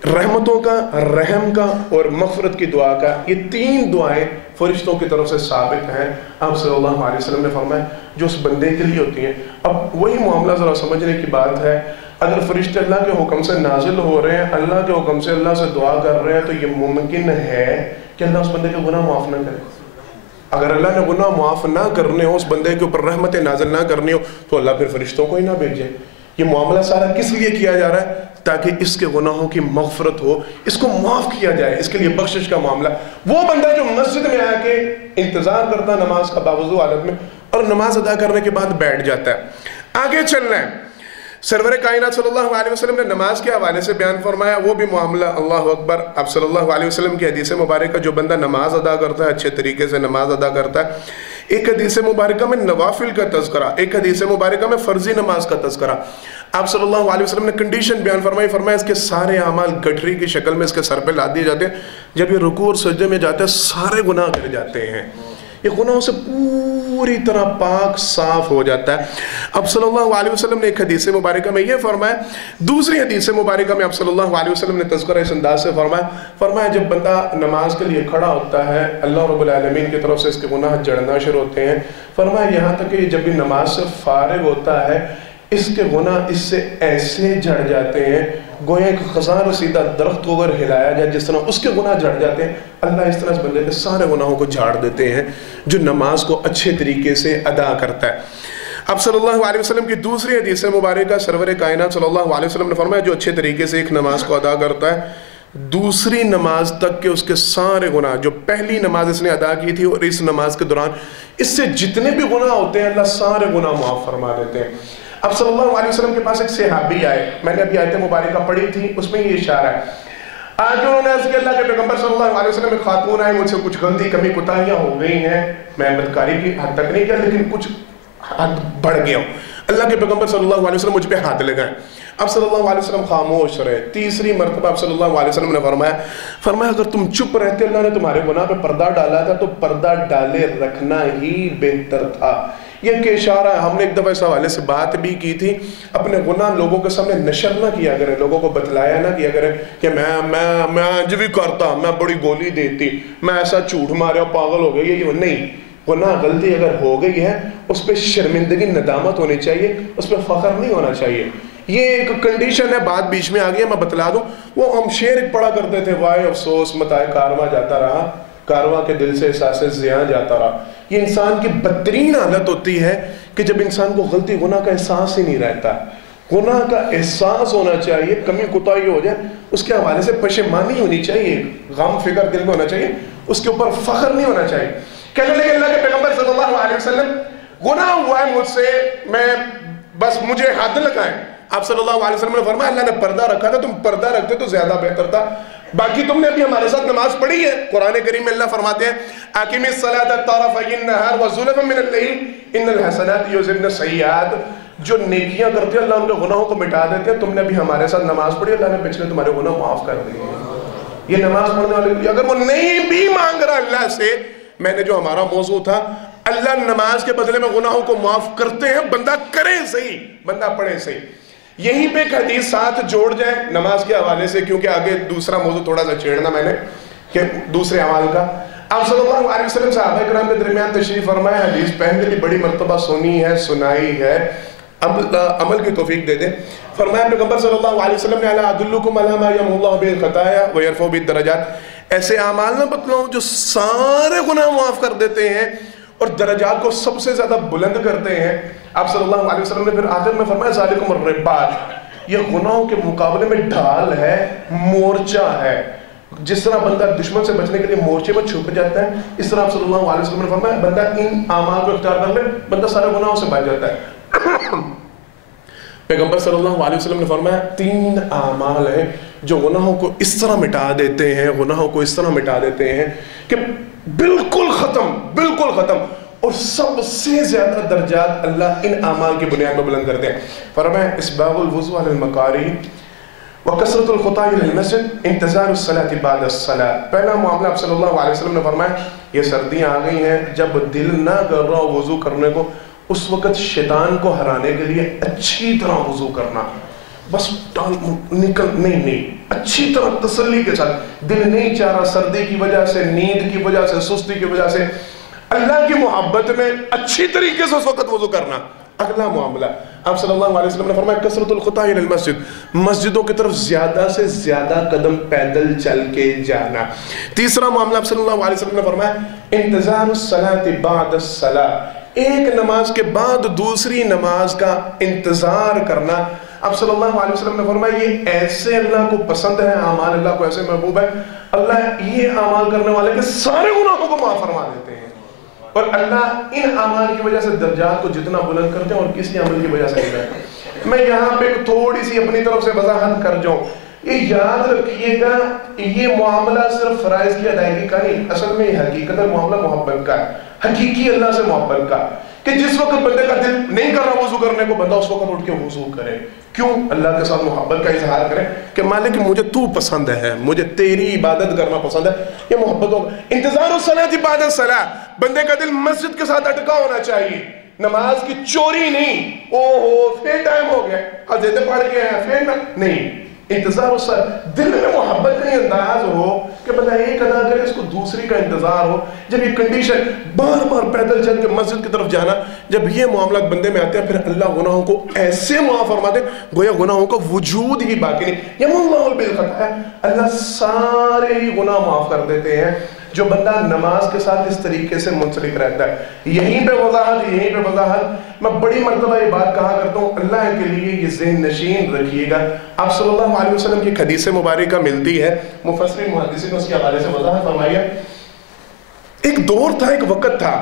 رحمتوں کا, رحم کا اور مغفرت کی دعا کا, یہ 3 دعائیں فرشتوں کی طرف سے ثابت ہیں. آپ صلی اللہ علیہ وسلم نے فرمایا جو اس بندے کے لیے ہوتی ہیں. اب وہی معاملہ ذرا سمجھنے کی بات ہے, اگر فرشتے اللہ کے حکم سے نازل ہو رہے ہیں, اللہ کے حکم سے اللہ سے دعا کر رہے ہیں, تو یہ ممکن ہے کہ اللہ اس بندے کے گناہ معاف نہ کرے. اگر اللہ نے گناہ معاف نہ کرنے ہو, اس بندے کے اوپر رحمت نازل نہ کرنی ہو, تو اللہ پھر فرشتوں کو ہی نہ بھیجے. یہ معاملہ سارا کس لیے کیا جا رہا ہے؟ تاکہ اس کے گناہوں کی مغفرت ہو، اس کو معاف کیا جائے، اس کے لیے بخشش کا معاملہ۔ وہ بندہ جو مسجد میں آ کے انتظار کرتا نماز کا باوضو حالت میں اور نماز ادا کرنے کے بعد بیٹھ جاتا ہے۔ آگے چلنا ہے، سرور کائنات صلی اللہ علیہ وسلم نے نماز کے حوالے سے بیان فرمایا، وہ بھی معاملہ اللہ اکبر۔ اب صلی اللہ علیہ وسلم کی حدیث مبارکہ، جو بندہ نماز ادا کرتا ہے، اچھے طریقے سے نماز ادا کرتا ہے، ایک حدیث مبارکہ میں نوافل کا تذکرہ، ایک حدیث مبارکہ میں فرضی نماز کا تذکرہ۔ آپ صلی اللہ علیہ وسلم نے کنڈیشن بیان فرمائی، فرمایا اس کے سارے اعمال گٹھری کی شکل میں اس کے سر پہ لاد دیے جاتے ہیں، جب یہ رکوع اور سجدے میں جاتے ہیں سارے گناہ گر جاتے ہیں، یہ گناہوں سے پوری طرح پاک صاف ہو جاتا ہے۔ اب صلی اللہ علیہ وسلم نے ایک حدیث مبارکہ میں یہ فرمایا، دوسری حدیث مبارکہ میں اب صلی اللہ علیہ وسلم نے تذکرہ اس انداز سے فرمایا جب بندہ نماز کے لیے کھڑا ہوتا ہے، اللہ رب العالمین کی طرف سے اس کے گناہ جڑنا شروع ہوتے ہیں۔ فرمایا یہاں تک کہ جب بھی نماز سے فارغ ہوتا ہے، اس کے گناہ اس سے ایسے جھڑ جاتے ہیں گویا ایک خزاں رسیدہ درخت کو اگر ہلایا جائے جس طرح اس کے گناہ جھڑ جاتے ہیں، اللہ اس طرح اس بندے کے سارے گناہوں کو جھاڑ دیتے ہیں جو نماز کو اچھے طریقے سے ادا کرتا ہے۔ اب صلی اللہ علیہ وسلم کی دوسری حدیث مبارکہ، سرور کائنات صلی اللہ علیہ وسلم نے فرمایا جو اچھے طریقے سے ایک نماز کو ادا کرتا ہے، دوسری نماز تک کہ اس کے سارے گناہ، جو پہلی نماز اس نے ادا کی تھی اور اس نماز کے دوران اس سے جتنے بھی گناہ ہوتے ہیں، اللہ سارے گناہ معاف فرما دیتے ہیں۔ اب صلی اللہ علیہ وسلم کے پاس ایک صحابی آئے، میں نے ابھی آیت مبارکہ پڑھی تھی، اس میں یہ اشارہ ہے۔ آج انہوں نے عرض کیا اللہ کے پیغمبر صلی اللہ علیہ وسلم، ایک خاتون آئے، مجھ سے کچھ غلطی کمی کوتاہیاں ہو گئی ہیں، میں بدکاری کی حد تک نہیں کیا لیکن کچھ حد بڑھ گیا ہوں، اللہ کے پیغمبر صلی اللہ علیہ وسلم مجھ پہ ہاتھ لگائیں۔ اب صلی اللہ علیہ وسلم خاموش رہے۔ تیسری مرتبہ اب صلی اللہ علیہ وسلم نے فرمایا اگر تم چپ رہتے اللہ نے تمہارے گناہ پہ پردہ ڈالا تھا تو پردہ ڈالے رکھنا ہی بہتر تھا۔ یہ کہ اشارہ ہے، ہم نے ایک دفعہ اس حوالے سے بات بھی کی تھی، اپنے گناہ لوگوں کے سامنے نشر نہ کیا کرے، لوگوں کو بتلایا نہ کیا کرے کہ میں آج بھی کرتا، میں بڑی گولی دیتی، میں ایسا جھوٹ مارا پاگل ہو گیا، یہ نہیں۔ گناہ غلطی اگر ہو گئی ہے اس پہ شرمندگی ندامت ہونی چاہیے، اس پہ فخر نہیں ہونا چاہیے۔ یہ ایک کنڈیشن ہے، بات بیچ میں آ گئی ہے، میں بتلا دوں۔ وہ ہم شعر پڑھا کرتے تھے، وائے افسوس متائے کارواں جاتا رہا، کارواں کے دل سے احساس زیاں جاتا رہا۔ یہ انسان کی بدترین حالت ہوتی ہے کہ جب انسان کو غلطی گناہ کا احساس ہی نہیں رہتا۔ گناہ کا احساس ہونا چاہیے، کمی کوتاہی ہو جائے اس کے حوالے سے پشیمانی ہونی چاہیے، غم فکر دل میں ہونا چاہیے، اس کے اوپر فخر نہیں ہونا چاہیے۔ کہنے لگے اللہ کے پیغمبر صلی اللہ علیہ وسلم گناہ ہوا ہے مجھ سے، میں بس مجھے حد لگائیں۔ آپ صلی اللہ علیہ وسلم نے فرمایا اللہ نے پردہ رکھا تھا، تم پردہ رکھتے تو زیادہ بہتر تھا۔ باقی تم نے ابھی ہمارے ساتھ نماز پڑھی ہے، قرآن کریم میں اللہ فرماتے ہیں اقیم الصلاۃ طرفی النہار وزلفا من اللیل ان الحسنات یذہبن السیئات، جو نیکیاں کرتے ہیں اللہ ان کے گناہوں کو مٹا دیتے ہیں۔ تم نے ابھی ہمارے ساتھ نماز پڑھی، اللہ نے پچھلے تمہارے گناہ معاف کر دیے۔ یہ نماز پڑھنے والے کے لیے اگر وہ نہیں بھی مانگ رہا اللہ سے، میں نے جو ہمارا موضوع تھا اللہ نماز کے بدلے میں گناہوں کو معاف کرتے ہیں، بندہ کرے صحیح، بندہ پڑھے صحیح۔ یہیں پہ ایک حدیث ساتھ جوڑ جائیں نماز کے حوالے سے، کیونکہ آگے دوسرا موضوع تھوڑا سا چھیڑنا میں نے کہ دوسرے اعمال کا۔ آپ صلی اللہ علیہ وسلم صحابہ کرام کے درمیان تشریف فرمائے، حدیث پہلے بھی بڑی مرتبہ سنی ہے، سنائی ہے، اب عمل کی توفیق دے دیں۔ فرمایا پیغمبر صلی اللہ علیہ وسلم نے الا ادلکم علی ما یمحو اللہ بہ الخطایا ویرفع بہ الدرجات، ایسے اعمال نہ بتلاؤں جو سارے گناہ معاف کر دیتے ہیں اور درجات کو سب سے زیادہ بلند کرتے ہیں۔ آپ صلی اللہ علیہ وسلم نے پھر آخر میں فرمایا ذالکم الرباط، یہ گناہوں کے مقابلے میں ڈھال ہے، مورچہ ہے۔ جس طرح بندہ دشمن سے بچنے کے لیے مورچے میں چھپ جاتا ہے، اس طرح آپ صلی اللہ علیہ وسلم نے فرمایا بندہ ان اعمال کو اختیار کر لے، بندہ سارے گناہوں سے بچ جاتا ہے۔ پیغمبر صلی اللہ علیہ وسلم نے فرمایا 3 اعمال ہیں جو گناہوں کو اس طرح مٹا دیتے ہیں، گناہوں کو اس طرح مٹا دیتے ہیں کہ بالکل ختم، اور سب سے زیادہ درجات اللہ ان اعمال کی بنیاد پر بلند کرتے ہیں۔ فرمایا اسباغ الوضوء علی المکاری وکثرت الخطا الی المسجد انتظار الصلاۃ بعد الصلاۃ۔ پہلا معاملہ آپ صلی اللہ علیہ وسلم نے فرمایا یہ سردیاں آ گئی ہیں، جب دل نہ کر رہا ہو وضو کرنے کو، اس وقت شیطان کو ہرانے کے لیے اچھی طرح وضو کرنا، بس نہیں اچھی طرح تسلی کے ساتھ، دل نہیں چاہ رہا، سردی کی وجہ سے، نیند کی وجہ سے، سستی کی وجہ سے، اللہ کی محبت میں اچھی طریقے سے اس وقت وضو کرنا۔ اگلا معاملہ آپ صلی اللہ علیہ وسلم نے فرمایا کثرت الخطا الی المسجد، مسجدوں کی طرف زیادہ سے زیادہ قدم پیدل چل کے جانا۔ تیسرا معاملہ آپ صلی اللہ علیہ وسلم نے فرمایا انتظار الصلاۃ بعد الصلاۃ، ایک نماز کے بعد دوسری نماز کا انتظار کرنا۔ آپ صلی اللہ علیہ وسلم نے فرمایا یہ ایسے اللہ کو پسند ہے، اعمال اللہ کو ایسے محبوب ہے، اللہ یہ اعمال کرنے والے کے سارے گناہوں کو معاف فرما دیتے ہیں، اور اللہ ان اعمال کی وجہ سے درجات کو جتنا بلند کرتے ہیں اور کسی عمل کی وجہ سے نہیں کرتے۔ میں یہاں پہ تھوڑی سی اپنی طرف سے وضاحت کر جاؤں، یہ یاد رکھیے گا یہ معاملہ صرف فرائض کی ادائیگی کا نہیں، اصل میں یہ حقیقت معاملہ محبت کا ہے، حقیقی اللہ سے محبت کا، کہ جس وقت بندے کا دل نہیں کر رہا وضو کرنے کو، بندہ اس وقت اٹھ کے وضو کرے، کیوں؟ اللہ کے ساتھ محبت کا اظہار کرے کہ مالک مجھے تو پسند ہے، مجھے تیری عبادت کرنا پسند ہے، یہ محبت ہوگا۔ انتظار الصلاۃ بعد الصلاۃ، بندے کا دل مسجد کے ساتھ اٹکا ہونا چاہیے، نماز کی چوری نہیں، پھر ٹائم ہو گیا حضرت پڑھ کے ہیں پھر نہیں، انتظار الصلاۃ، دل میں محبت کا انداز ہو کہ بندہ ایک ادا کرے اس کو دوسری کا انتظار ہو۔ جب یہ کنڈیشن بار بار پیدل چل کے مسجد کی طرف جانا، جب یہ معاملات بندے میں آتے ہیں، پھر اللہ گناہوں کو ایسے معاف فرما دے گویا گناہوں کا وجود ہی باقی نہیں۔ یم اللہ بالخطایا، اللہ سارے ہی گناہ معاف کر دیتے ہیں جو بندہ نماز کے ساتھ اس طریقے سے منسلک رہتا ہے۔ یہیں پہ وضاحت میں بڑی مرتبہ یہ بات کہا کرتا ہوں، اللہ کے لیے یہ ذہن نشین رکھیے گا۔ آپ صلی اللہ علیہ وسلم کی حدیث مبارکہ ملتی ہے، مفسرین محدثین نے اس کے حوالے سے وضاحت فرمائی ہے۔ ایک دور تھا، ایک وقت تھا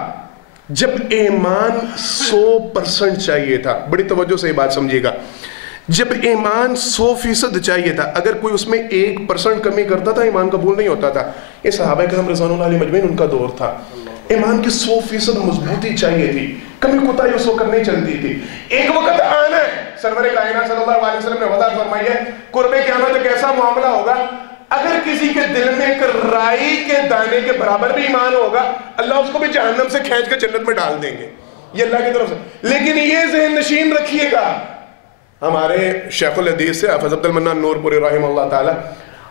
جب ایمان 100% چاہیے تھا، بڑی توجہ سے یہ بات سمجھیے گا، جب ایمان 100% چاہیے تھا، اگر کوئی اس میں 1% کمی کرتا تھا ایمان قبول نہیں ہوتا تھا۔ یہ صحابہ کرام رضوان اللہ علیہ مجمعین ان کا دور تھا، ایمان کی 100% مضبوطی چاہیے تھی، کمی کوتاہی اس وقت نہیں چلتی تھی۔ ایک وقت آنا ہے، سرور کائنات صلی اللہ علیہ وسلم نے وضاحت فرمائی ہے، قرب قیامت ایک ایسا معاملہ ہوگا اگر کسی کے دل میں ایک رائی کے دانے کے برابر بھی ایمان ہوگا، اللہ اس کو بھی جہنم سے کھینچ کے جنت میں ڈال دیں گے، یہ اللہ کی طرف سے۔ لیکن یہ ذہن نشین رکھیے گا، ہمارے شیخ الحدیث سے حافظ عبد المنان نور پوری رحمہ اللہ تعالی،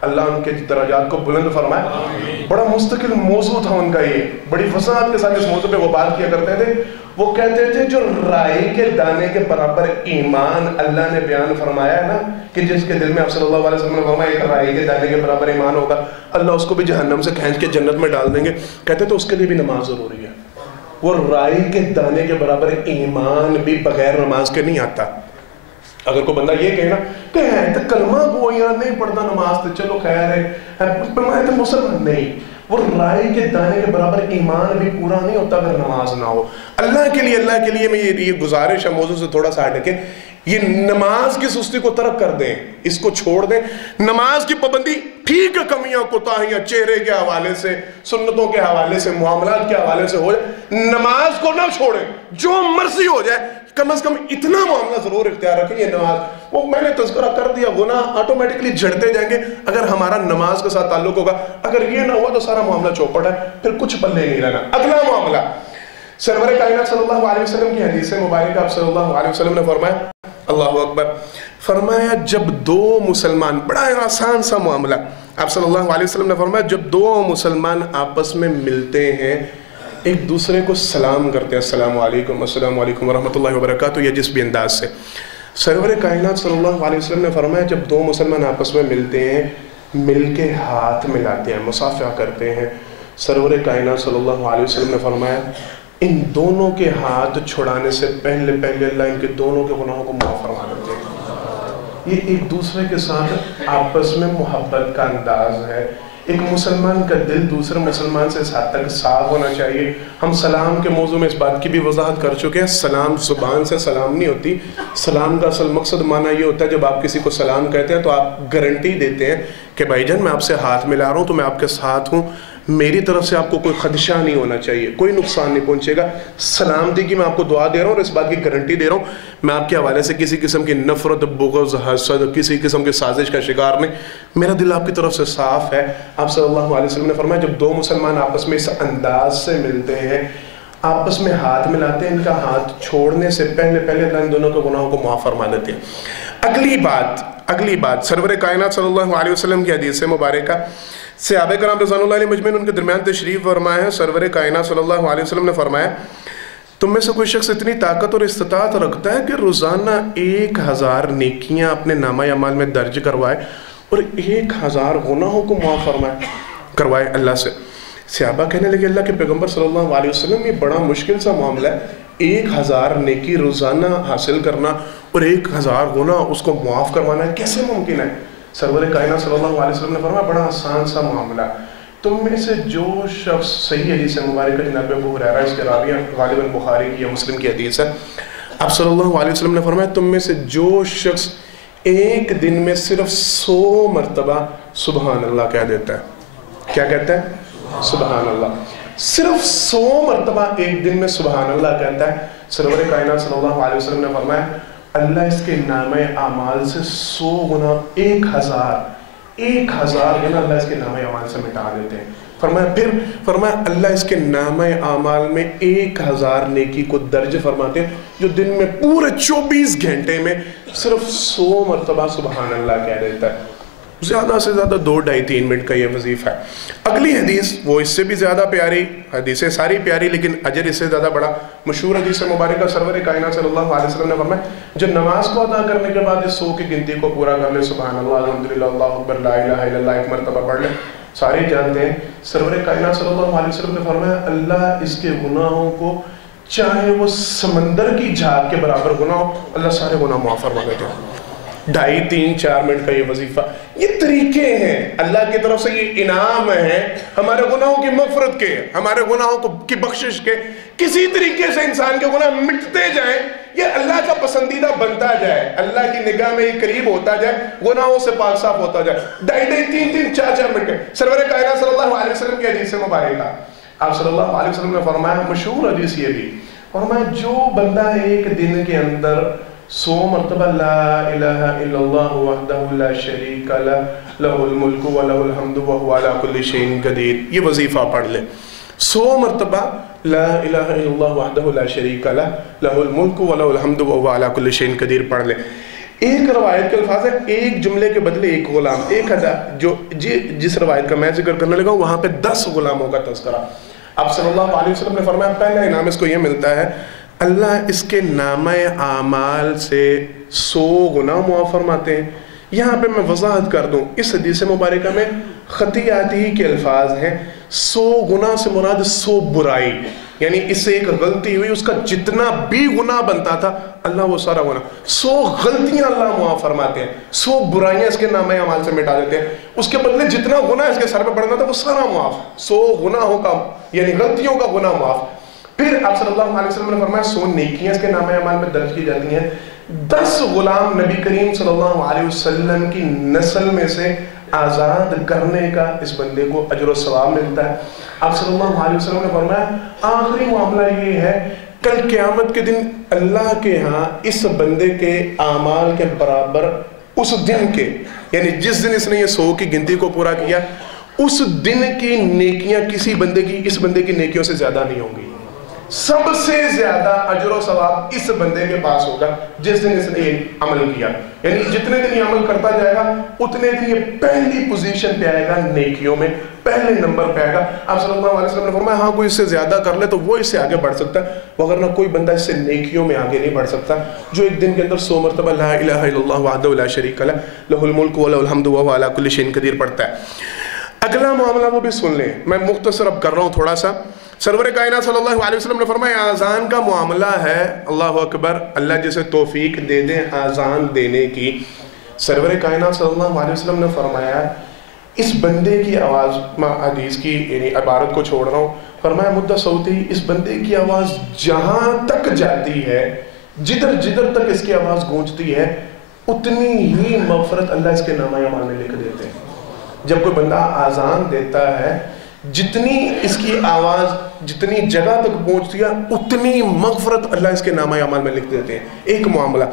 اللہ ان کے درجات کو بلند فرمائے، بڑا مستقل موضوع تھا ان کا، یہ بڑی فصاحت کے ساتھ اس موضوع پہ وہ بات کیا کرتے تھے۔ وہ کہتے تھے جو رائی کے دانے کے برابر ایمان اللہ نے بیان فرمایا ہے نا، کہ جس کے دل میں آپ صلی اللہ علیہ وسلم نے فرمایا ایک رائی کے دانے کے برابر ایمان ہوگا، اللہ اس کو بھی جہنم سے کھینچ کے جنت میں ڈال دیں گے، کہتے تو اس کے لیے بھی نماز ضروری ہے۔ وہ رائی کے دانے کے برابر ایمان بھی بغیر نماز کے نہیں آتا۔ اگر کوئی بندہ یہ کہنا کہ ہے تو کلمہ گویا نہیں پڑھتا نماز تو چلو خیر ہے، میں تو مسلمان نہیں، وہ رائی کے دانے کے برابر ایمان بھی پورا نہیں ہوتا اگر نماز نہ ہو۔ اللہ کے لیے میں یہ گزارش ہے، موضوع سے تھوڑا سا ہٹ کے، یہ نماز کی سستی کو ترک کر دیں، اس کو چھوڑ دیں۔ نماز کی پابندی ٹھیک ہے، کمیاں کوتاہیاں چہرے کے حوالے سے، سنتوں کے حوالے سے، معاملات کے حوالے سے ہو جائے، نماز کو نہ چھوڑیں، جو مرضی ہو جائے، کم از کم اتنا معاملہ ضرور اختیار رکھیں۔ یہ نماز، وہ میں نے تذکرہ کر دیا، گناہ آٹومیٹکلی جھڑتے جائیں گے اگر ہمارا نماز کے ساتھ تعلق ہوگا، اگر یہ نہ ہوا تو سارا معاملہ چوپٹ ہے، پھر کچھ پلے نہیں رہنا۔ اگلا معاملہ، سرور کائنات صلی اللہ علیہ وسلم کی حدیث مبارکہ، آپ صلی اللہ علیہ وسلم نے فرمایا، اللہ اکبر، فرمایا جب دو مسلمان، بڑا آسان سا معاملہ، آپ صلی اللہ علیہ وسلم نے فرمایا جب دو مسلمان آپس میں ملتے ہیں، ایک دوسرے کو سلام کرتے ہیں، السلام علیکم ورحمۃ اللہ وبرکاتہ، یا جس بھی انداز سے، سرور کائنات صلی اللہ علیہ وسلم نے فرمایا جب دو مسلمان آپس میں ملتے ہیں، مل کے ہاتھ ملاتے ہیں، مصافحہ کرتے ہیں، سرور کائنات صلی اللہ علیہ وسلم نے فرمایا ان دونوں کے ہاتھ چھڑانے سے پہلے اللہ ان کے دونوں کے گناہوں کو معاف فرما دیتے ہیں۔ یہ ایک دوسرے کے ساتھ آپس میں محبت کا انداز ہے۔ ایک مسلمان کا دل دوسرے مسلمان سے اس حد تک صاف ہونا چاہیے۔ ہم سلام کے موضوع میں اس بات کی بھی وضاحت کر چکے ہیں، سلام زبان سے سلام نہیں ہوتی، سلام کا اصل مقصد معنی یہ ہوتا ہے جب آپ کسی کو سلام کہتے ہیں تو آپ گارنٹی دیتے ہیں کہ بھائی جان میں آپ سے ہاتھ ملا رہا ہوں تو میں آپ کے ساتھ ہوں، میری طرف سے آپ کو کوئی خدشہ نہیں ہونا چاہیے، کوئی نقصان نہیں پہنچے گا، سلامتی کی میں آپ کو دعا دے رہا ہوں اور اس بات کی گارنٹی دے رہا ہوں میں آپ کے حوالے سے کسی قسم کی نفرت، بغض، حسد، کسی قسم کی سازش کا شکار نہیں، میرا دل آپ کی طرف سے صاف ہے۔ آپ صلی اللہ علیہ وسلم نے فرمایا جب دو مسلمان آپس میں اس انداز سے ملتے ہیں، آپس میں ہاتھ ملاتے ہیں، ان کا ہاتھ چھوڑنے سے پہلے اللہ ان دونوں کے گناہوں کو معاف فرما دیتے ہیں۔ اگلی بات سرور کائنات صلی اللہ علیہ وسلم کی حدیث مبارکہ، صحابہ کرام رضوان اللہ علیہ مجمعین ان کے درمیان تشریف فرمایا ہے، سرور کائنات صلی اللہ علیہ وسلم نے فرمایا تم میں سے کوئی شخص اتنی طاقت اور استطاعت رکھتا ہے کہ روزانہ 1000 نیکیاں اپنے نامہ اعمال میں درج کروائے اور 1000 گناہوں کو معاف کروائے اللہ سے۔ صحابہ کہنے لگے اللہ کے پیغمبر صلی اللہ علیہ وسلم یہ بڑا مشکل سا معاملہ ہے، 1000 نیکی روزانہ حاصل کرنا اور 1000 گناہ اس کو معاف کروانا کیسے ممکن ہے؟ سرور کائنات صلی اللہ علیہ وسلم نے فرمایا بڑا آسان سا معاملہ، تم میں سے جو شخص، صحیح حدیث مبارکہ جناب ابو ہریرہ، اس کے راوی غالباً بخاری کی یا مسلم کی حدیث ہے، آپ صلی اللہ علیہ وسلم نے فرمایا تم میں سے جو شخص ایک دن میں صرف 100 مرتبہ سبحان اللہ کہہ دیتا ہے، کیا کہتا ہے؟ سبحان اللہ، صرف 100 مرتبہ ایک دن میں سبحان اللہ کہتا ہے، سرور کائنات صلی اللہ علیہ وسلم نے فرمایا اللہ اس کے نامہ اعمال سے 100 گنا 1000 گنا اللہ اس کے نامہ اعمال سے مٹا دیتے ہیں۔ فرمایا اللہ اس کے نامہ اعمال میں 1000 نیکی کو درج فرماتے ہیں جو دن میں پورے 24 گھنٹے میں صرف 100 مرتبہ سبحان اللہ کہہ دیتا ہے۔ زیادہ سے زیادہ 2-2.5-3 منٹ کا یہ وظیفہ ہے۔ اگلی حدیث وہ اس سے بھی زیادہ پیاری، حدیثیں ساری پیاری لیکن اجر اس سے زیادہ بڑا، مشہور حدیث مبارکہ سرور کائنات صلی اللہ علیہ وسلم نے فرمایا جو نماز کو ادا کرنے کے بعد اس 100 کی گنتی کو پورا کر لے، سبحان اللہ الحمدللہ اللہ اکبر لا الہ الا اللہ ایک مرتبہ پڑھ لے، سارے جانتے ہیں سرور کائنات صلی اللہ علیہ وسلم نے فرمایا اللہ اس کے گناہوں کو چاہے وہ سمندر کی جھاگ کے برابر گناہ ہو اللہ سارے گناہ معاف فرما دیتے ہیں۔ 2.5-3-4 منٹ کا یہ وظیفہ، یہ طریقے ہیں اللہ کی طرف سے، یہ انعام ہے ہمارے گناہوں کی مغفرت کے، ہمارے گناہوں کی بخشش کے، کسی طریقے سے انسان کے گناہ مٹتے جائیں، یہ اللہ کا پسندیدہ بنتا جائے، اللہ کی نگاہ میں یہ قریب ہوتا جائے، گناہوں سے پاک صاف ہوتا جائے۔ 2.5-3-4 منٹ کے سرور کائنات صلی اللہ علیہ وسلم کی حدیث مبارکہ، آپ صلی اللہ علیہ وسلم نے فرمایا، مشہور حدیث یہ بھی، فرمایا جو بندہ ایک دن کے اندر 100 مرتبہ لا الہ الا اللہ وحدہ لا شریک لہ لہ الملک ولہ الحمد وہو علی کل شیء قدیر، یہ وظیفہ پڑھ لے 100 مرتبہ لا الہ الا اللہ وحدہ لا شریک لہ لہ الملک ولہ الحمد وہو علی کل شیء قدیر پڑھ لے۔ ایک روایت کے الفاظ ہے ایک جملے کے بدلے ایک غلام، 1000 جو جس روایت کا میں ذکر کرنے لگا وہاں پہ 10 غلاموں کا تذکرہ۔ آپ صلی اللہ علیہ وسلم نے فرمایا پہلا انعام اس کو یہ ملتا ہے اللہ اس کے نامہ اعمال سے 100 گناہ معاف فرماتے ہیں۔ یہاں پہ میں وضاحت کر دوں، اس حدیث مبارکہ میں خطیاتی کے الفاظ ہیں، 100 گناہ سے مراد 100 برائی، یعنی اس سے ایک غلطی ہوئی، اس کا جتنا بھی گناہ بنتا تھا اللہ وہ سارا گناہ، 100 غلطیاں اللہ معاف فرماتے ہیں، 100 برائیاں اس کے نامہ اعمال سے مٹا دیتے ہیں، اس کے بدلے جتنا گناہ اس کے سر پہ پڑنا تھا وہ سارا معاف، 100 گناہوں کا یعنی غلطیوں کا گناہ معاف۔ پھر آپ صلی اللہ علیہ وسلم نے فرمایا 100 نیکیاں اس کے نامہ اعمال میں درج کی جاتی ہیں، 10 غلام نبی کریم صلی اللہ علیہ وسلم کی نسل میں سے آزاد کرنے کا اس بندے کو اجر و ثواب ملتا ہے۔ آپ صلی اللہ علیہ وسلم نے فرمایا آخری معاملہ یہ ہے کل قیامت کے دن اللہ کے ہاں اس بندے کے اعمال کے برابر اس دن کے، یعنی جس دن اس نے یہ 100 کی گنتی کو پورا کیا، اس دن کی نیکیاں کسی بندے کی اس بندے کی نیکیوں سے زیادہ نہیں ہوں گی، سب سے زیادہ اجر و ثواب اس بندے کے پاس ہوگا جس دن اس نے یہ عمل کیا، یعنی جتنے دن یہ عمل کرتا جائے گا اتنے دن یہ پہلی پوزیشن پہ آئے گا، نیکیوں میں پہلے نمبر پہ آئے گا۔ آپ صلی اللہ علیہ وسلم نے فرمایا ہاں کوئی اس سے زیادہ کر لے تو وہ اس سے آگے بڑھ سکتا ہے، وگرنہ کوئی بندہ اس سے نیکیوں میں آگے نہیں بڑھ سکتا۔ جو ایک دن کے اندر 100 مرتبہ لا الہ الا اللہ وحدہ لا شریک لہ لہ الملک ولہ الحمد وہو علی کل شیء قدیر پڑھتا ہے۔ اگلا معاملہ وہ بھی سن لیں، میں مختصر اب کر رہا ہوں تھوڑا سا۔ سرور کائنات صلی اللہ علیہ وسلم نے فرمایا آذان کا معاملہ ہے، اللہ اکبر، اللہ جسے توفیق دے دیں آذان دینے کی۔ سرور کائنات صلی اللہ علیہ وسلم نے فرمایا اس بندے کی آواز، میں حدیث کی یعنی عبارت کو چھوڑ رہا ہوں، فرمایا مدہ صوتی، اس بندے کی آواز جہاں تک جاتی ہے، جدھر جدھر تک اس کی آواز گونجتی ہے، اتنی ہی مغفرت اللہ اس کے نامہ اعمال میں لکھ دیتے ہیں۔ جب کوئی بندہ آذان دیتا ہے جتنی اس کی آواز جتنی جگہ تک پہنچتی ہے اتنی مغفرت اللہ اس کے نامہ اعمال میں لکھ دیتے ہیں۔ ایک معاملہ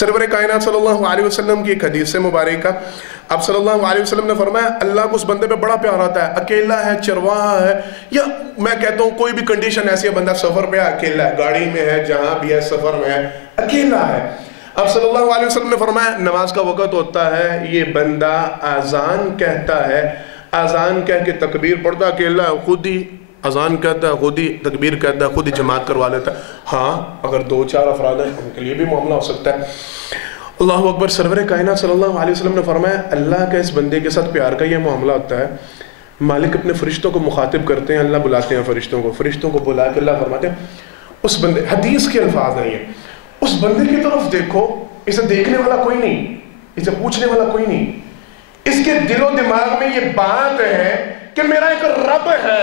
سرور کائنات صلی اللہ علیہ وسلم کی ایک حدیث سے مبارکہ، اب صلی اللہ علیہ وسلم نے فرمایا اللہ کو اس بندے پہ بڑا پیار آتا ہے، اکیلا ہے، چرواہا ہے، یا میں کہتا ہوں کوئی بھی کنڈیشن ایسی ہے، بندہ سفر پہ ہے اکیلا ہے، گاڑی میں ہے، جہاں بھی ہے، سفر میں ہے، اکیلا ہے۔ اب صلی اللہ علیہ وسلم نے فرمایا نماز کا وقت ہوتا ہے، یہ بندہ آذان کہتا ہے، آذان کہہ کے تکبیر پڑھتا اکیلا ہے، خود ہی اذان کہتا ہے، خود ہی تکبیر کہتا ہے، خود ہی جماعت کروا لیتا ہے۔ ہاں اگر 2-4 افراد ہیں ان کے لیے بھی معاملہ ہو سکتا ہے۔ اللہ اکبر۔ سرور کائنات صلی اللہ علیہ وسلم نے فرمایا اللہ کا اس بندے کے ساتھ پیار کا یہ معاملہ ہوتا ہے، مالک اپنے فرشتوں کو مخاطب کرتے ہیں، اللہ بلاتے ہیں فرشتوں کو بلا کے اللہ فرماتے ہیں اس بندے، حدیث کے الفاظ نہیں ہیں، اس بندے کی طرف دیکھو، اسے دیکھنے والا کوئی نہیں، اسے پوچھنے والا کوئی نہیں، اس کے دل و دماغ میں یہ بات ہے کہ میرا ایک رب ہے،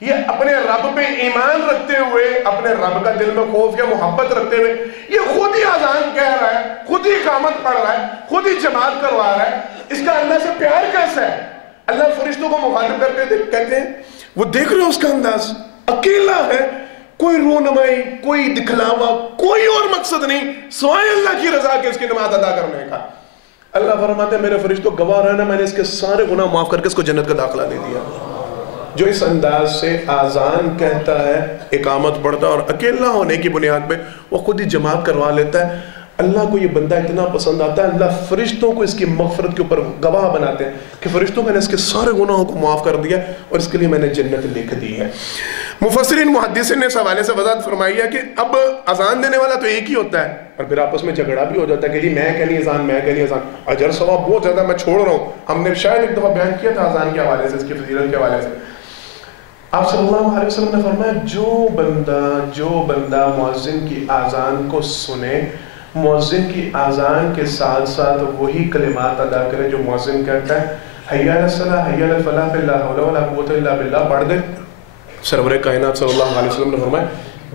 یہ اپنے رب پہ ایمان رکھتے ہوئے، اپنے رب کا دل میں خوف یا محبت رکھتے ہوئے، یہ خود ہی اذان کہہ رہا ہے، خود ہی اقامت پڑھ رہا ہے، خود ہی جماعت کروا رہا ہے، اس کا اللہ سے پیار کیسا ہے؟ اللہ فرشتوں کو مخاطب کر کے کہتے ہیں، وہ دیکھ رہے ہو اس کا انداز، اکیلا ہے، کوئی رونمائی، کوئی دکھلاوا، کوئی اور مقصد نہیں سوائے اللہ کی رضا کے اس کی نماز ادا کرنے کا۔ اللہ فرماتے ہیں میرے فرشتوں گواہ رہنا، میں نے اس کے سارے گناہ معاف کر کے اس کو جنت کا داخلہ دے دیا۔ جو اس انداز سے آذان کہتا ہے، اقامت پڑھتا ہے اور اکیلا ہونے کی بنیاد پہ وہ خود ہی جماعت کروا لیتا ہے، اللہ کو یہ بندہ اتنا پسند آتا ہے، اللہ فرشتوں کو اس کی مغفرت کے اوپر گواہ بناتے ہیں کہ فرشتوں میں نے اس کے سارے گناہوں کو معاف کر دیا اور اس کے لیے میں نے جنت لکھ دی ہے۔ مفسرین محدثین نے اس حوالے سے وضاحت فرمائی ہے کہ اب اذان دینے والا تو ایک ہی ہوتا ہے اور پھر آپس میں جھگڑا بھی ہو جاتا ہے کہ جی میں کہنی اذان، میں کہنی اذان، اجر ثواب بہت زیادہ، میں چھوڑ رہا ہوں۔ ہم نے شاید ایک دفعہ بیان کیا تھا اذان کے حوالے سے، اس کی فضیلت کے حوالے سے۔ آپ صلی اللہ علیہ وسلم نے فرمایا جو بندہ مؤذن کی اذان کو سنے، مؤذن کی اذان کے ساتھ ساتھ وہی کلمات ادا کرے جو مؤذن کہتا ہے، حی علی الصلاۃ حی علی الفلاح لا حول ولا قوۃ الا باللہ، پڑھ دے۔ سرور کائنات صلی اللہ علیہ وسلم نے فرمایا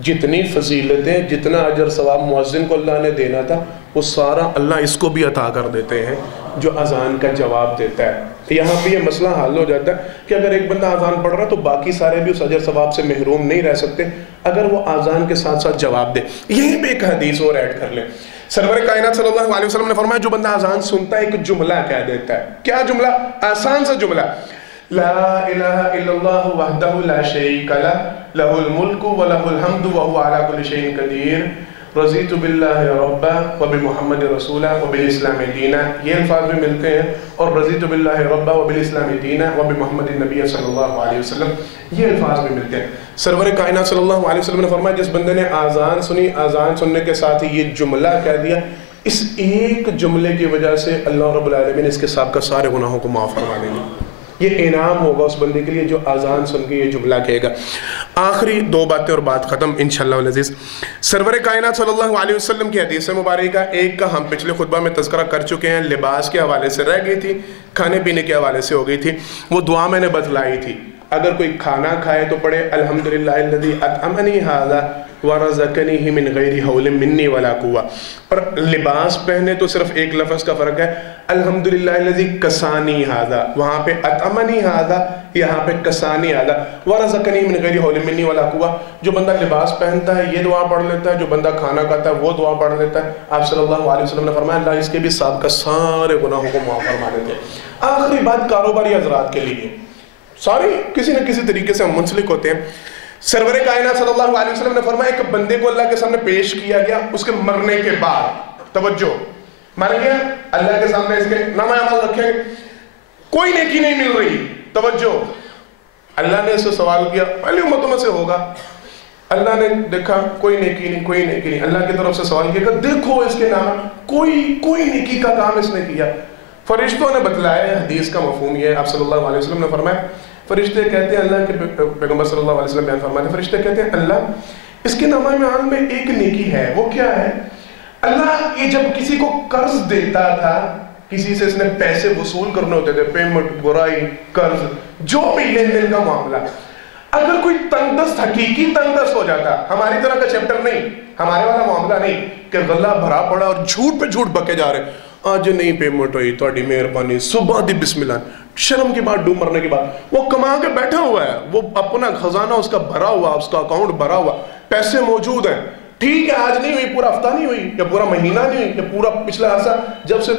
جتنی فضیلتیں، جتنا اجر ثواب مؤذن کو اللہ نے دینا تھا وہ سارا اللہ اس کو بھی عطا کر دیتے ہیں جو اذان کا جواب دیتا ہے۔ یہاں پہ یہ مسئلہ حل ہو جاتا ہے کہ اگر ایک بندہ اذان پڑھ رہا ہے تو باقی سارے بھی اس اجر ثواب سے محروم نہیں رہ سکتے اگر وہ اذان کے ساتھ ساتھ جواب دے۔ یہیں پہ ایک حدیث اور ایڈ کر لیں، سرور کائنات صلی اللہ علیہ وسلم نے فرمایا جو بندہ اذان سنتا ہے ایک جملہ کہہ دیتا ہے۔ کیا جملہ؟ آسان سا جملہ، لا الہ الا اللہ وحدہ لا شریک لہ لہ الملک ولہ الحمد وہو علی کل شیء قدیر، رضیت باللہ ربا وبمحمد رسولا وبالاسلام دینا، یہ الفاظ بھی ملتے ہیں، اور رضیت باللہ ربا وبالاسلام دینا وبمحمد نبی صلی اللہ علیہ وسلم، یہ الفاظ بھی ملتے ہیں۔ سرور کائنات صلی اللہ علیہ وسلم نے فرمایا جس بندے نے اذان سنی، اذان سننے کے ساتھ ہی یہ جملہ کہہ دیا، اس ایک جملے کی وجہ سے اللہ رب العالمین اس کے سابقہ سارے گناہوں کو معاف کروا دیں گے۔ یہ انعام ہوگا اس بندے کے لیے جو اذان سن کے یہ جملہ کہے گا۔ آخری دو باتیں اور بات ختم انشاءاللہ العزیز۔ سرور کائنات صلی اللہ علیہ وسلم کی حدیث مبارکہ ایک کا ہم پچھلے خطبہ میں تذکرہ کر چکے ہیں، لباس کے حوالے سے رہ گئی تھی، کھانے پینے کے حوالے سے ہو گئی تھی، وہ دعا میں نے بتلائی تھی، اگر کوئی کھانا کھائے تو پڑھے الحمدللہ الذی اطعمنی ھذا ورزقنی من غیر حول منی ولا قوہ، اور لباس پہنے تو صرف ایک لفظ کا فرق ہے، الحمدللہ الذی کسانی ھذا، وہاں پہ اطعمنی ھذا، یہاں پہ کسانی ھذا، ورزقنی من غیر حول منی ولا قوہ۔ جو بندہ لباس پہنتا ہے یہ دعا پڑھ لیتا ہے، جو بندہ کھانا کھاتا ہے وہ دعا پڑھ لیتا ہے، آپ صلی اللہ علیہ وسلم نے فرمایا اللہ اس کے بھی سابقہ سارے گناہوں کو معاف فرما دیتے ہیں۔ آخری بات کاروباری حضرات کے لیے، سارے کسی نہ کسی طریقے سے ہم منسلک ہوتے ہیں۔ سرور کائنات صلی اللہ علیہ وسلم نے فرمایا ایک بندے کو اللہ کے سامنے پیش کیا گیا اس کے مرنے کے بعد، توجہ، مر گیا، اللہ کے سامنے اس کے نامہ اعمال رکھے، کوئی نیکی نہیں مل رہی، توجہ، اللہ نے اس سے سوال کیا، پہلی امتوں میں سے ہوگا، اللہ نے دیکھا کوئی نیکی نہیں، کوئی نیکی نہیں، اللہ کی طرف سے سوال کیا کہ دیکھو اس کے نام کوئی نیکی کا کام اس نے کیا۔ فرشتوں نے بتلایا، حدیث کا مفہوم یہ ہے، آپ صلی اللہ علیہ وسلم نے فرمایا فرشتے کہتے ہیں، اللہ کے پیغمبر صلی اللہ علیہ وسلم بیان فرماتے ہیں، فرشتے کہتے ہیں اللہ اس کے نامہ اعمال میں ایک نیکی ہے، وہ کیا ہے؟ اللہ یہ جب کسی کو قرض دیتا تھا، کسی سے اس نے پیسے وصول کرنے ہوتے تھے، پیمنٹ، برائی، قرض، جو بھی لین دین کا معاملہ، اگر کوئی تنگ دست، حقیقی تنگ دست ہو جاتا، ہماری طرح کا چیپٹر نہیں، ہمارے والا معاملہ نہیں کہ غلہ بھرا پڑا اور جھوٹ پہ جھوٹ بکے جا رہے، آج نہیں پیمنٹ ہوئی، تھوڑی مہربانی، صبح دی بسم اللہ، شرم کی بات، ڈوب مرنے کی بات، وہ کما کے بیٹھا ہوا ہے، وہ اپنا خزانہ اس کا بھرا ہوا، اس کا اکاؤنٹ بھرا ہوا، پیسے موجود ہیں، ٹھیک ہے آج نہیں ہوئی، پورا ہفتہ نہیں ہوئی، یا پورا مہینہ نہیں ہوئی، یا پورا پچھلا عرصہ جب سے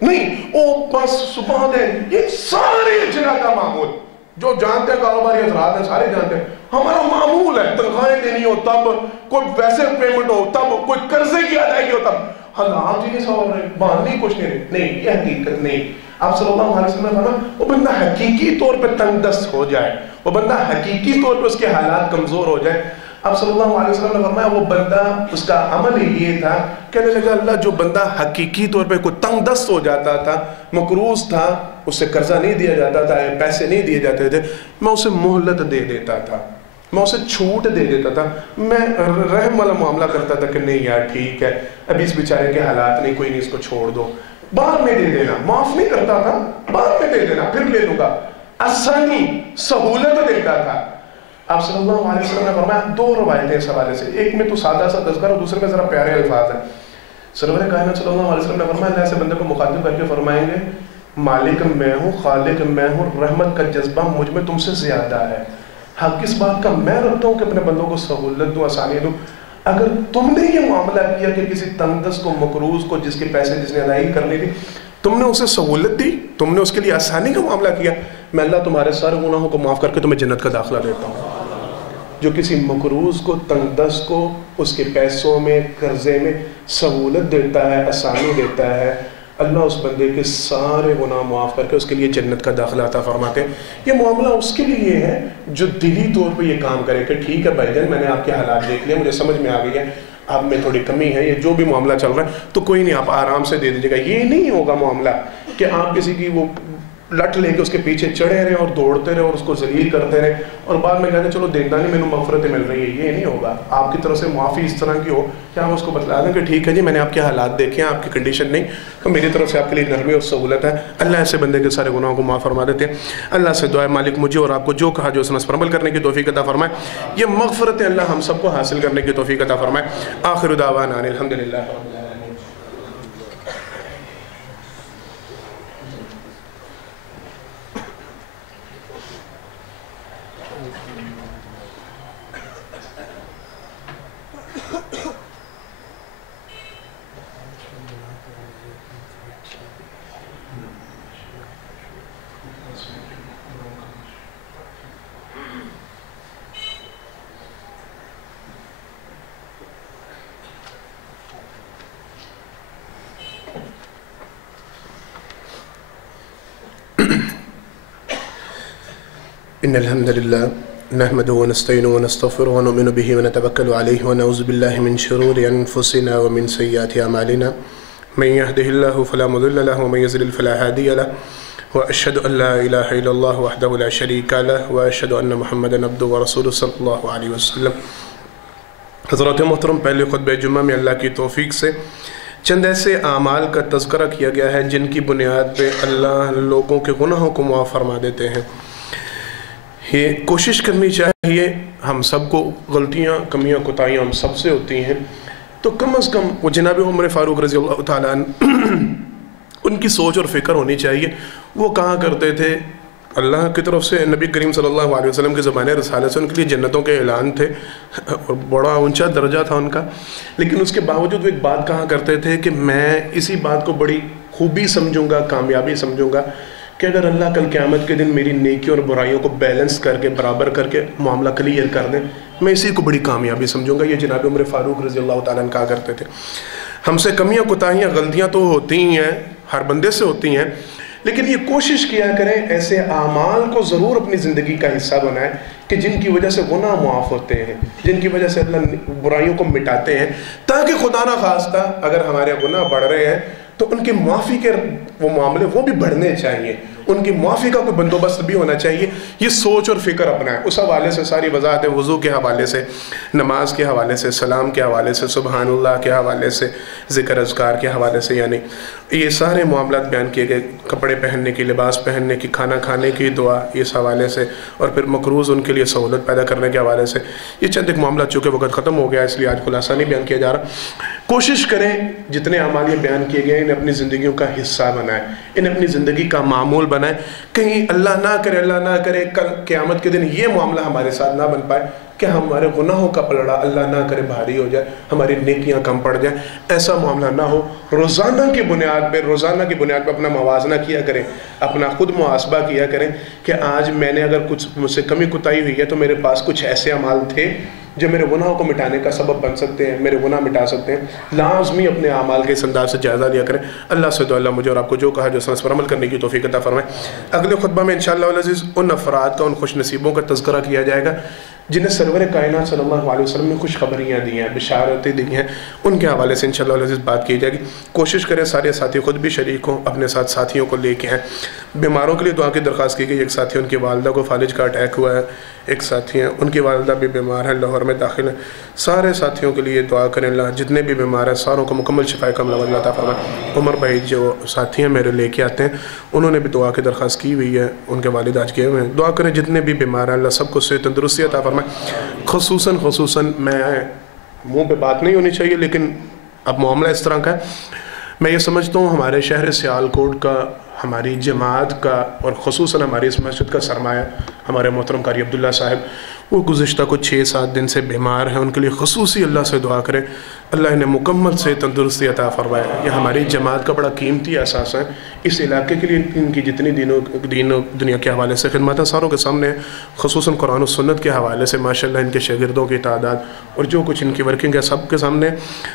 نہیں، او بس صبح دے، یہ سارے جگہ کا معمول، جو جانتے ہیں کاروباری حضرات ہیں سارے جانتے ہیں، ہمارا معمول ہے، تنخواہیں دینی ہو تب، کوئی ویسے پیمنٹ ہو تب، کوئی قرضے کی ادائیگی ہو تب، حالات ہی نہیں سوال رہے، باندھنی کچھ نہیں، یہ حقیقت نہیں۔ آپ صلی اللہ علیہ وسلم نے فرمایا وہ بندہ حقیقی طور پہ تنگ دست ہو جائے، وہ بندہ حقیقی طور پہ اس کے حالات کمزور ہو جائے، آپ صلی اللہ علیہ وسلم نے فرمایا وہ بندہ، اس کا عمل ہی یہ تھا، کہنے لگا اللہ جو بندہ حقیقی طور پہ کوئی تنگ دست ہو جاتا تھا، مقروض تھا، اس سے قرضہ نہیں دیا جاتا تھا، پیسے نہیں دیے جاتے تھے، میں اسے مہلت دے دیتا تھا، میں اسے چھوٹ دے دیتا تھا، میں رحم والا معاملہ کرتا تھا کہ نہیں یار ٹھیک ہے، ابھی اس بیچارے کے حالات نہیں، کوئی نہیں، اس کو چھوڑ دو، بعد میں دے دینا، معاف نہیں کرتا تھا، بعد میں دے دینا، پھر لے لوں گا، آسانی سہولت دیتا تھا۔ آپ صلی اللہ علیہ وسلم نے فرمایا، دو روایتیں اس حوالے سے، ایک میں تو سادہ سا تذکرہ اور دوسرے میں ذرا پیارے الفاظ ہیں۔ سرور کائنات صلی اللہ علیہ وسلم نے فرمایا، اللہ سے بندے کو مخاطب کر کے فرمائیں گے، مالک میں ہوں، خالق میں ہوں، رحمت کا جذبہ مجھ میں تم سے زیادہ ہے، حق کس بات کا میں رکھتا ہوں کہ اپنے بندوں کو سہولت دوں، آسانی دوں۔ اگر تم نے یہ معاملہ کیا کہ کسی تنگدست کو، مقروض کو، جس کے پیسے جس نے ادائیگی کرنی تھی، تم نے اسے سہولت دی، تم نے اس کے لیے آسانی کا معاملہ کیا، میں اللہ تمہارے سارے گناہوں کو معاف کر کے تمہیں جنت کا داخلہ دیتا ہوں۔ جو کسی مقروض کو، تنگدست کو، اس کے پیسوں میں، قرضے میں سہولت دیتا ہے، آسانی دیتا ہے، اللہ اس بندے کے سارے گناہ معاف کر کے اس کے لیے جنت کا داخلہ عطا فرماتے ہیں۔ یہ معاملہ اس کے لیے ہے جو دلی طور پہ یہ کام کرے کہ ٹھیک ہے بھائی جان، میں نے آپ کے حالات دیکھ لیا، مجھے سمجھ میں آ گئی ہے، آپ میں تھوڑی کمی ہے، یہ جو بھی معاملہ چل رہا ہے تو کوئی نہیں، آپ آرام سے دے دیجیے گا۔ یہ نہیں ہوگا معاملہ کہ آپ کسی کی وہ لٹ لے کے اس کے پیچھے چڑھے رہے اور دوڑتے رہے اور اس کو ذلیل کرتے رہے اور بعد میں کہتے ہیں چلو دیکھنا نہیں، میرے مغفرتیں مل رہی ہے۔ یہ نہیں ہوگا۔ آپ کی طرف سے معافی اس طرح کی ہو کہ آپ اس کو بتلا دیں کہ ٹھیک ہے جی، میں نے آپ کے حالات دیکھے ہیں، آپ کی کنڈیشن نہیں، تو میری طرف سے آپ کے لیے نرمی اور سہولت ہے۔ اللہ ایسے بندے کے سارے گناہوں کو معاف فرما دیتے ہیں۔ اللہ سے دعا ہے مالک مجھے اور آپ کو جو کہا جو اس پر عمل کرنے کی توفیق عطا فرمائے، یہ مغفرتیں اللہ ہم سب کو حاصل کرنے کی توفیق عطا فرمائے۔ آخر دعوانا ان الحمدللہ رب العالمین۔ إن الحمد لله نحمده ونستعينه ونستغفره ونؤمن به ونتوكل عليه ونعوذ بالله من شرور أنفسنا ومن سيئات أعمالنا من يهده الله فلا مضل له ومن يضلل فلا هادي له وأشهد أن لا إله إلا الله وحده لا شريك له وأشهد أن محمدا عبده ورسوله صلى الله عليه وسلم۔ حضرات محترم، پہلے خطبہ جمعہ میں اللہ کی توفیق سے چند ایسے اعمال کا تذکرہ کیا گیا ہے جن کی بنیاد پہ اللہ لوگوں کے گناہوں کو معاف فرما دیتے ہیں۔ یہ کوشش کرنی چاہیے، ہم سب کو غلطیاں، کمیاں، کوتاہیاں ہم سب سے ہوتی ہیں، تو کم از کم وہ جناب عمر فاروق رضی اللہ تعالیٰ عنہ ان کی سوچ اور فکر ہونی چاہیے۔ وہ کہا کرتے تھے، اللہ کی طرف سے نبی کریم صلی اللہ علیہ وسلم کی زبان رسالت سے ان کے لیے جنتوں کے اعلان تھے اور بڑا اونچا درجہ تھا ان کا، لیکن اس کے باوجود وہ ایک بات کہا کرتے تھے کہ میں اسی بات کو بڑی خوبی سمجھوں گا، کامیابی سمجھوں گا کہ اگر اللہ کل قیامت کے دن میری نیکیوں اور برائیوں کو بیلنس کر کے، برابر کر کے معاملہ کلیئر کر دیں، میں اسی کو بڑی کامیابی سمجھوں گا۔ یہ جناب عمر فاروق رضی اللہ تعالیٰ عنہ کہا کرتے تھے۔ ہم سے کمیاں، کوتاہیاں، غلطیاں تو ہوتی ہی ہیں، ہر بندے سے ہوتی ہیں، لیکن یہ کوشش کیا کریں ایسے اعمال کو ضرور اپنی زندگی کا حصہ بنائیں کہ جن کی وجہ سے گناہ معاف ہوتے ہیں، جن کی وجہ سے اللہ برائیوں کو مٹاتے ہیں، تاکہ خدا نہ خواستہ اگر ہمارے گناہ بڑھ رہے ہیں تو ان کی معافی کے وہ معاملے وہ بھی بڑھنے چاہیے، ان کی معافی کا کوئی بندوبست بھی ہونا چاہیے۔ یہ سوچ اور فکر اپنائیں۔ اس حوالے سے ساری وضاحت وضو کے حوالے سے، نماز کے حوالے سے، سلام کے حوالے سے، سبحان اللہ کے حوالے سے، ذکر اذکار کے حوالے سے، یعنی یہ سارے معاملات بیان کیے گئے، کپڑے پہننے کی، لباس پہننے کی، کھانا کھانے کی دعا اس حوالے سے، اور پھر مقروض ان کے لیے سہولت پیدا کرنے کے حوالے سے۔ یہ چند ایک معاملات چونکہ وقت ختم ہو گیا اس لیے آج خلاصہ نہیں بیان کیا جا رہا۔ کوشش کریں جتنے اعمال یہ بیان کیے گئے انہیں اپنی زندگیوں کا حصہ بنائیں، انہیں اپنی زندگی کا معمول بنائیں۔ کہیں اللہ نہ کرے کل قیامت کے دن یہ معاملہ ہمارے ساتھ نہ بن پائے کہ ہمارے گناہوں کا پلڑا اللہ نہ کرے بھاری ہو جائے، ہماری نیکیاں کم پڑ جائیں، ایسا معاملہ نہ ہو۔ روزانہ کی بنیاد پہ اپنا موازنہ کیا کریں، اپنا خود محاسبہ کیا کریں کہ آج میں نے اگر کچھ مجھ سے کمی کوتاہی ہوئی ہے تو میرے پاس کچھ ایسے اعمال تھے جو میرے گناہوں کو مٹانے کا سبب بن سکتے ہیں، میرے گناہ مٹا سکتے ہیں، لازمی اپنے اعمال کے اس انداز سے جائزہ لیا کریں۔ اللہ سے دعا اللہ مجھے اور آپ کو جو کہا جو سنس پر عمل کرنے کی توفیق عطا فرمائے۔ اگلے خطبہ میں انشاءاللہ العزیز ان افراد کا، ان خوش نصیبوں کا تذکرہ کیا جائے گا جنہیں سرور کائنات صلی اللہ علیہ وسلم نے خوشخبریاں دی ہیں، بشارتیں دی ہیں، ان کے حوالے سے انشاءاللہ العزیز بات کی جائے گی۔ کوشش کریں سارے ساتھی خود بھی شریک ہوں، اپنے ساتھ ساتھیوں کو لے کے ہیں۔ بیماروں کے لیے دعا کی درخواست کی گئی، ایک ساتھی ان کی والدہ کو فالج کا اٹیک ہوا ہے، ایک ساتھی ہیں ان کی والدہ بھی بیمار ہیں، لاہور میں داخل ہیں۔ سارے ساتھیوں کے لیے دعا کریں، اللہ جتنے بھی بیمار ہیں ساروں کو مکمل شفا کاملہ اللہ عطا فرمائے۔ عمر بھائی جو ساتھی ہیں میرے لے کے آتے ہیں، انہوں نے بھی دعا کی درخواست کی ہوئی ہے، ان کے والد آج گئے ہوئے ہیں۔ دعا کریں جتنے بھی بیمار ہیں اللہ سب کو صحت تندرستی عطا فرمائے۔ خصوصاً میں منہ پہ بات نہیں ہونی چاہیے لیکن اب معاملہ اس طرح کا ہے، میں یہ سمجھتا ہوں ہمارے شہر سیالکوٹ کا، ہماری جماعت کا اور خصوصاً ہماری اس مسجد کا سرمایہ ہمارے محترم قاری عبداللہ صاحب، وہ گزشتہ کچھ 6-7 دن سے بیمار ہیں، ان کے لیے خصوصی اللہ سے دعا کریں اللہ انہیں مکمل سے تندرستی عطا فرمائے۔ یہ ہماری جماعت کا بڑا قیمتی احساس ہے، اس علاقے کے لیے ان کی جتنی دین و دنیا کے حوالے سے خدمات ہیں ساروں کے سامنے، خصوصاً قرآن و سنت کے حوالے سے ماشاءاللہ ان کے شاگردوں کی تعداد اور جو کچھ ان کی ورکنگ ہے سب کے سامنے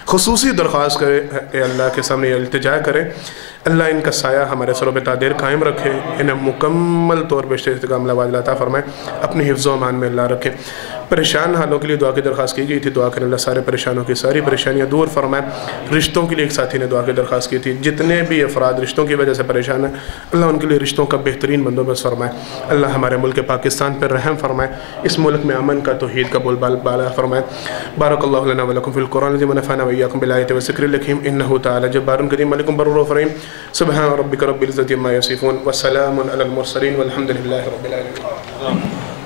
خصوصی درخواست کرے کہ اللہ کے سامنے التجا کریں اللہ ان کا سایہ ہمارے سروں پہ تادیر قائم رکھے، انہیں مکمل طور پہ استقامت لواج عطا فرمائے، اپنی حفظ و امان میں اللہ رکھے۔ پریشان حالوں کے لیے دعا کی درخواست کی گئی تھی، دعا کریں اللہ سارے پریشانوں کی ساری پریشانیاں دور فرمائے۔ رشتوں کے لیے ایک ساتھی نے دعا کی درخواست کی تھی، جتنے بھی افراد رشتوں کی وجہ سے پریشان ہیں اللہ ان کے لیے رشتوں کا بہترین بندوبست فرمائے۔ اللہ ہمارے ملک پاکستان پر رحم فرمائے، اس ملک میں امن کا توحید کا بول بالا فرمائے۔ بارک اللہ لنا ولکم فی القرآن العظیم ونفعنا وإياکم بالآیات والذکر الحکیم انہ تعالی جبار کریم ملک بر رؤوف رحیم۔ سبحان ربک رب العزة عما یصفون وسلام علی المرسلین والحمد للہ رب العالمین۔